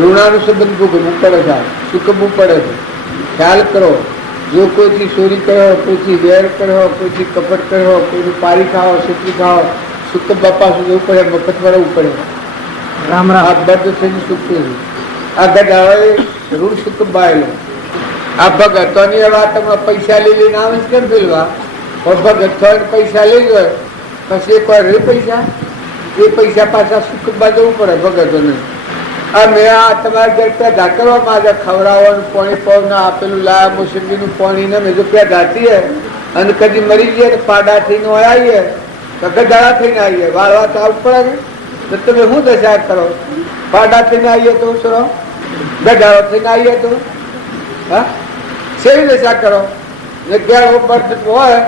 ઋણાનું સંબંધ ભોગવવું પડે છે, ચૂકવવું પડે છે. ખ્યાલ કરો, જો કોઈથી ચોરી કરો, કોઈથી વેર કરો, કોઈથી કપટ કરો, કોઈનું પારી ખાઓ, સુખી ખાઓ, સુખ બાપા સુધી જવું પડે, મફતમાં રહેવું પડે. રામ રામ. આ બધ થઈને સુખ આ ગઢાવે ઋણ સુખ બાયેલો. આ ભગતોની વાતમાં પૈસા લઈને આવે છે કેમ પેલવા? ભગતો પૈસા લઈ ગયો પછી એક વાર પૈસા એ પૈસા પાછા સુખ બાજવું પડે ભગતોને. મેં આ તમારા ઘર પેદા કરવા માંગે ખવડાવવાનું પાણી પવન આપેલું લાયા મોસંબીનું પાણી ને મેં જો પેદા થઈએ અને કદી મરી જઈએ ને પાડા થઈને આવીએ તો ગધાડા થઈને આવીએ, વાળવા તો આવવું પડે ને. તો તમે શું દશા કરો? પાડા થઈને આવીએ તો શું, ગધાડો થઈને આવીએ તો હા સેવી દશા કરો? ને ગેળો બર્દ હોય,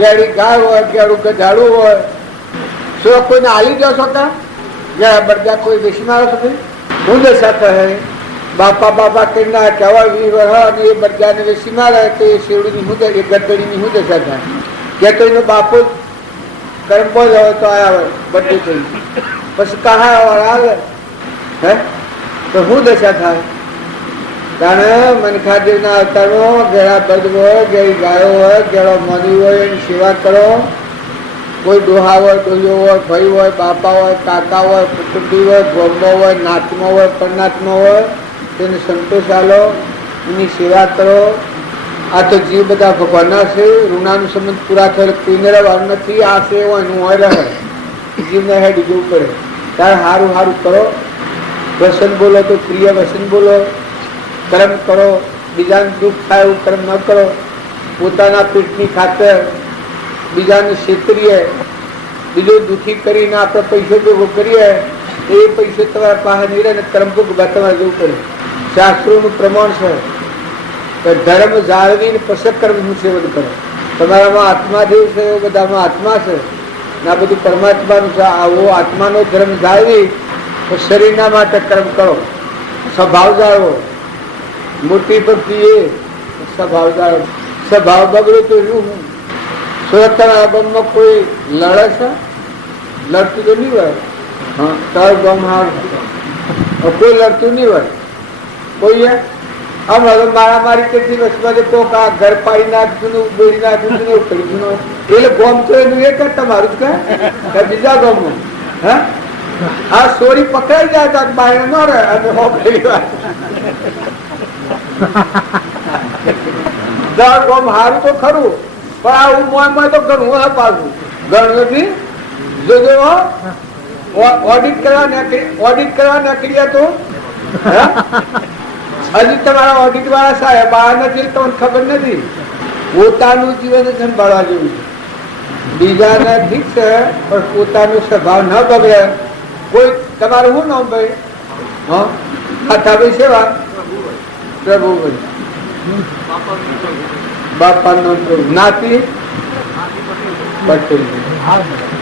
ગેડી ગાય હોય, ગેડું ગધાડું હોય, શું કોઈને હાલી દો છો કા? ગેડા બરદા કોઈ બેસી મારો છો? હું દશા કહે બાપા બાપા કરી ના કહેવાય 20 વર્ષ અને એ બરદાને બેસી મારે તો એ શેવડીની હું એ ગરદડીની હું દશા થાય? કે તો એનો બાપો કર્મ બોલ હોય તો આવ્યા હોય બધું થઈ પછી કહા આવે હે તો હું દશા થાય? કારણ મનખાદેવના અવતારમાં ગેડા બર્દ હોય, ગેડી ગાયો હોય, ગેડો મની હોય એની સેવા કરો. કોઈ ડોહા હોય, ડોહીઓ હોય, ભાઈ હોય, બાપા હોય, કાકા હોય, કુટુંબી હોય, ગોમો હોય, નાતમાં હોય, પરનાતમાં હોય, તેને સંતોષ આલો, એની સેવા કરો. આ તો જીવ બધા ભગવાનના છે. ઋણાનું સંબંધ પૂરા થયેલ કોઈને રહેવાનું નથી. આ છે હોય એનું હોય રહે, જીવને હેડી જવું પડે. ત્યારે સારું સારું કરો. વસન બોલો તો પ્રિય વસન બોલો, કર્મ કરો. બીજાને દુઃખ થાય એવું કર્મ ન કરો. પોતાના પેટની ખાતર બીજાને છેતરીએ, બીજું દુઃખી કરીને આપણે પૈસો ભેગો કરીએ એ પૈસો તમારા પાસે નહીં રહે ને કર્મ ભોગવા તમારે જવું પડે. શાસ્ત્રોનું પ્રમાણ છે કે ધર્મ જાળવીને પછી કર્મનું સેવન કરો. તમારામાં આત્મા દેવ છે એવો બધામાં આત્મા છે ને આ બધું પરમાત્માનું છે. આવો આત્માનો ધર્મ જાળવી તો શરીરના માટે કર્મ કરો. સ્વભાવ જાળવો, મોટી ભક્તિ એ સ્વભાવ જાળવો. સ્વભાવ બગડે તો શું? સુરતના ગામમાં કોઈ લડે છે? લડતું તો નહીં હોય. હા તારું ગામ હારું, કોઈ લડતું નહીં હોય કોઈ. આમ હવે મારામારી કરતી વસ્તુમાં તો આ ઘર પાડી નાખશું ને બોલી નાખ્યું ને એવું કરીશું ને એટલે ગામ તો એનું એ કે તમારું જ કે બીજા ગામમાં હા આ સોરી પકડાઈ જાય તો બહાર ન રહે અને હો પેલી વાત ગામ હારું તો ખરું પણ આ મોયમાં તો ઘણું હે પાછું ઘણું નથી. જોજો ઓડિટ કરવા નીકળ્યા તો હજી તમારા ઓડિટ વાળા સાહેબ આ નથી તમને ખબર નથી. પોતાનું જીવન સંભાળવા જેવું છે. બીજાને ઠીક છે પણ પોતાનો સ્વભાવ ન બગડે. કોઈ તમારું શું નામ ભાઈ? હા ભાઈ સેવા પ્રભુભાઈ બાપા નો નાતી પટેલ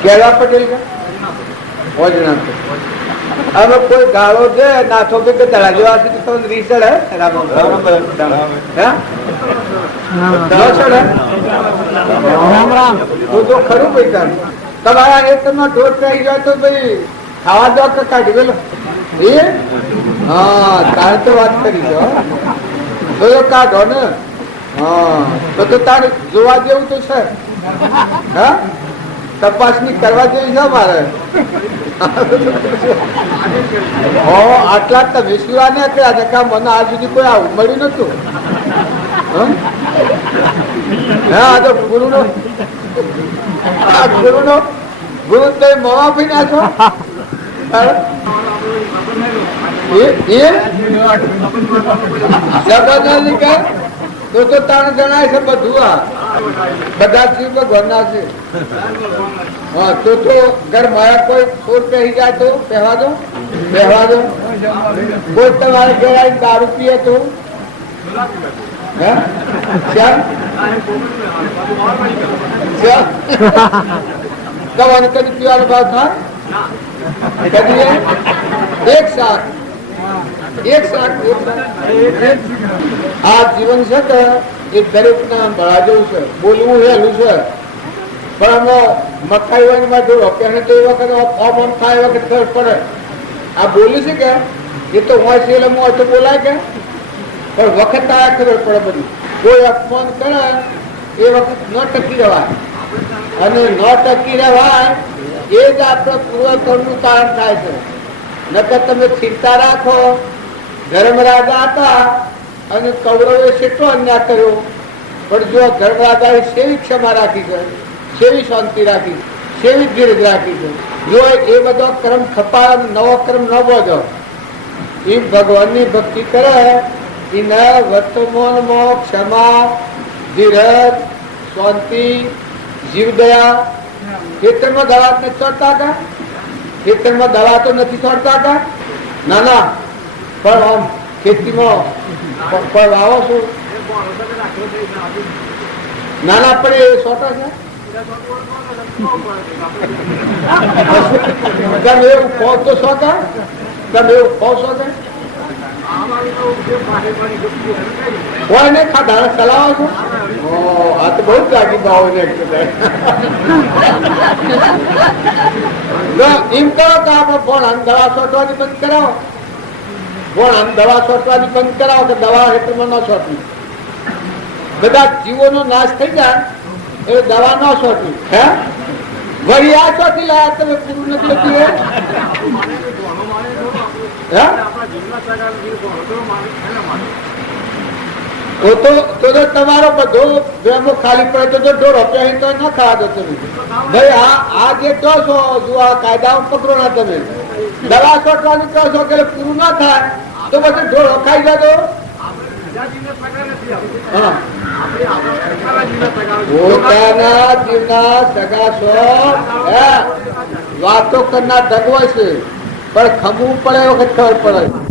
કેળા પટેલ કે ઓજણા પટેલ. હવે કોઈ ગાળો દે નાથો કે તળા જેવા છે તો તમને રીસડ હે રામ રામ તો ખરું ભાઈ તમારા એકમાં ઢોર થઈ જાય તો ભાઈ ખાવા દો કે કાઢી ગયેલો એ હા તારે તો વાત કરી દો તો કાઢો ને. હા તો તારે જોવા જેવું તો છે. હા તપાસણી કરવા જેવી છે મારે. આટલા તમે સુરા ને કર્યા મને આજ સુધી કોઈ આવું મળ્યું નતું. હા તો ગુરુ નો ગુરુ તો મોવા ભાઈ નાખો. તો તાણ જણાય છે બધું. આ બધા જીવ ઘરના છે. હા તો ઘર મારા કોઈ ચોર પહેરી જાય તો પહેવા દો. કોઈ તમારે ઘેર આવીને દારૂ પીએ તો તમારે કદી પીવાનો ભાવ થાય કદી એક શાક આ જીવન છે કે એ દરેક ના ભળા જેવું છે. બોલવું હેલું છે પણ મકાઈ હોય માં જોડો કે તો એ વખત ઓમ થાય એ વખત ખબર પડે. આ બોલ્યું છે કે એ તો હોય છે એટલે હું તો બોલાય કે પણ વખત આ ખબર પડે બધી. કોઈ અપમાન કરે એ વખત ન ટકી રહેવાય અને ન ટકી રહેવાય એ જ આપણે પૂર્વકર્મનું કારણ થાય છે. નકર તમે ચિંતા રાખો. ધર્મરાજા હતા અને કૌરવે કેટલો અન્યાય કર્યો પણ જો ધર્મરાજાએ સેવી ક્ષમા રાખી છે, સેવી શાંતિ રાખી, સેવી ધીરજ રાખી છે. જો એ બધો કર્મ ખપાય નવો કર્મ ન બોજો એ ભગવાનની ભક્તિ કરે એને વર્તમાનમાં ક્ષમા, ધીરજ, શાંતિ, જીવદયા. ખેતરમાં દવા નથી ચડતા હતા? ખેતરમાં દવા તો નથી ચડતા હતા? ના પણ આમ ખેતીમાં વાવો છો નાના પડે એ સોટા છે. તમે એવું કહો તો સોટા? તમે એવું કહો છો કે કોઈ નહીં ખાધા ચલાવો છો? આ તો બહુ જાગી ભાવ ને એમ કરો કે આપણે ભણ દવા છોટવાની બંધ કરાવો. ભણ દવા છોટવાની બંધ કરાવો કે દવા હેઠળમાં ન છોટવી. બધા જીવોનો નાશ થઈ જાય એ દવા ન છોટવી. હે વળી આ ચોથી લાયા તમે પૂરું નથી લખી તો તમારો બધો ભેમો ખાલી પડે તો ઢોર અપ્યા તો ન ખાવા દો તમે. ભાઈ આ જે કહો છો જો આ કાયદામાં પકડો ના તમે. દવા છોટવાનું કહો છો કે પૂરું ના થાય તો બધું ઢોર ખાઈ જતો. પોતાના જીવના સગાસો વાતો કરનાર ઢગવો છે પણ ખમવું પડે વખત ખબર પડે.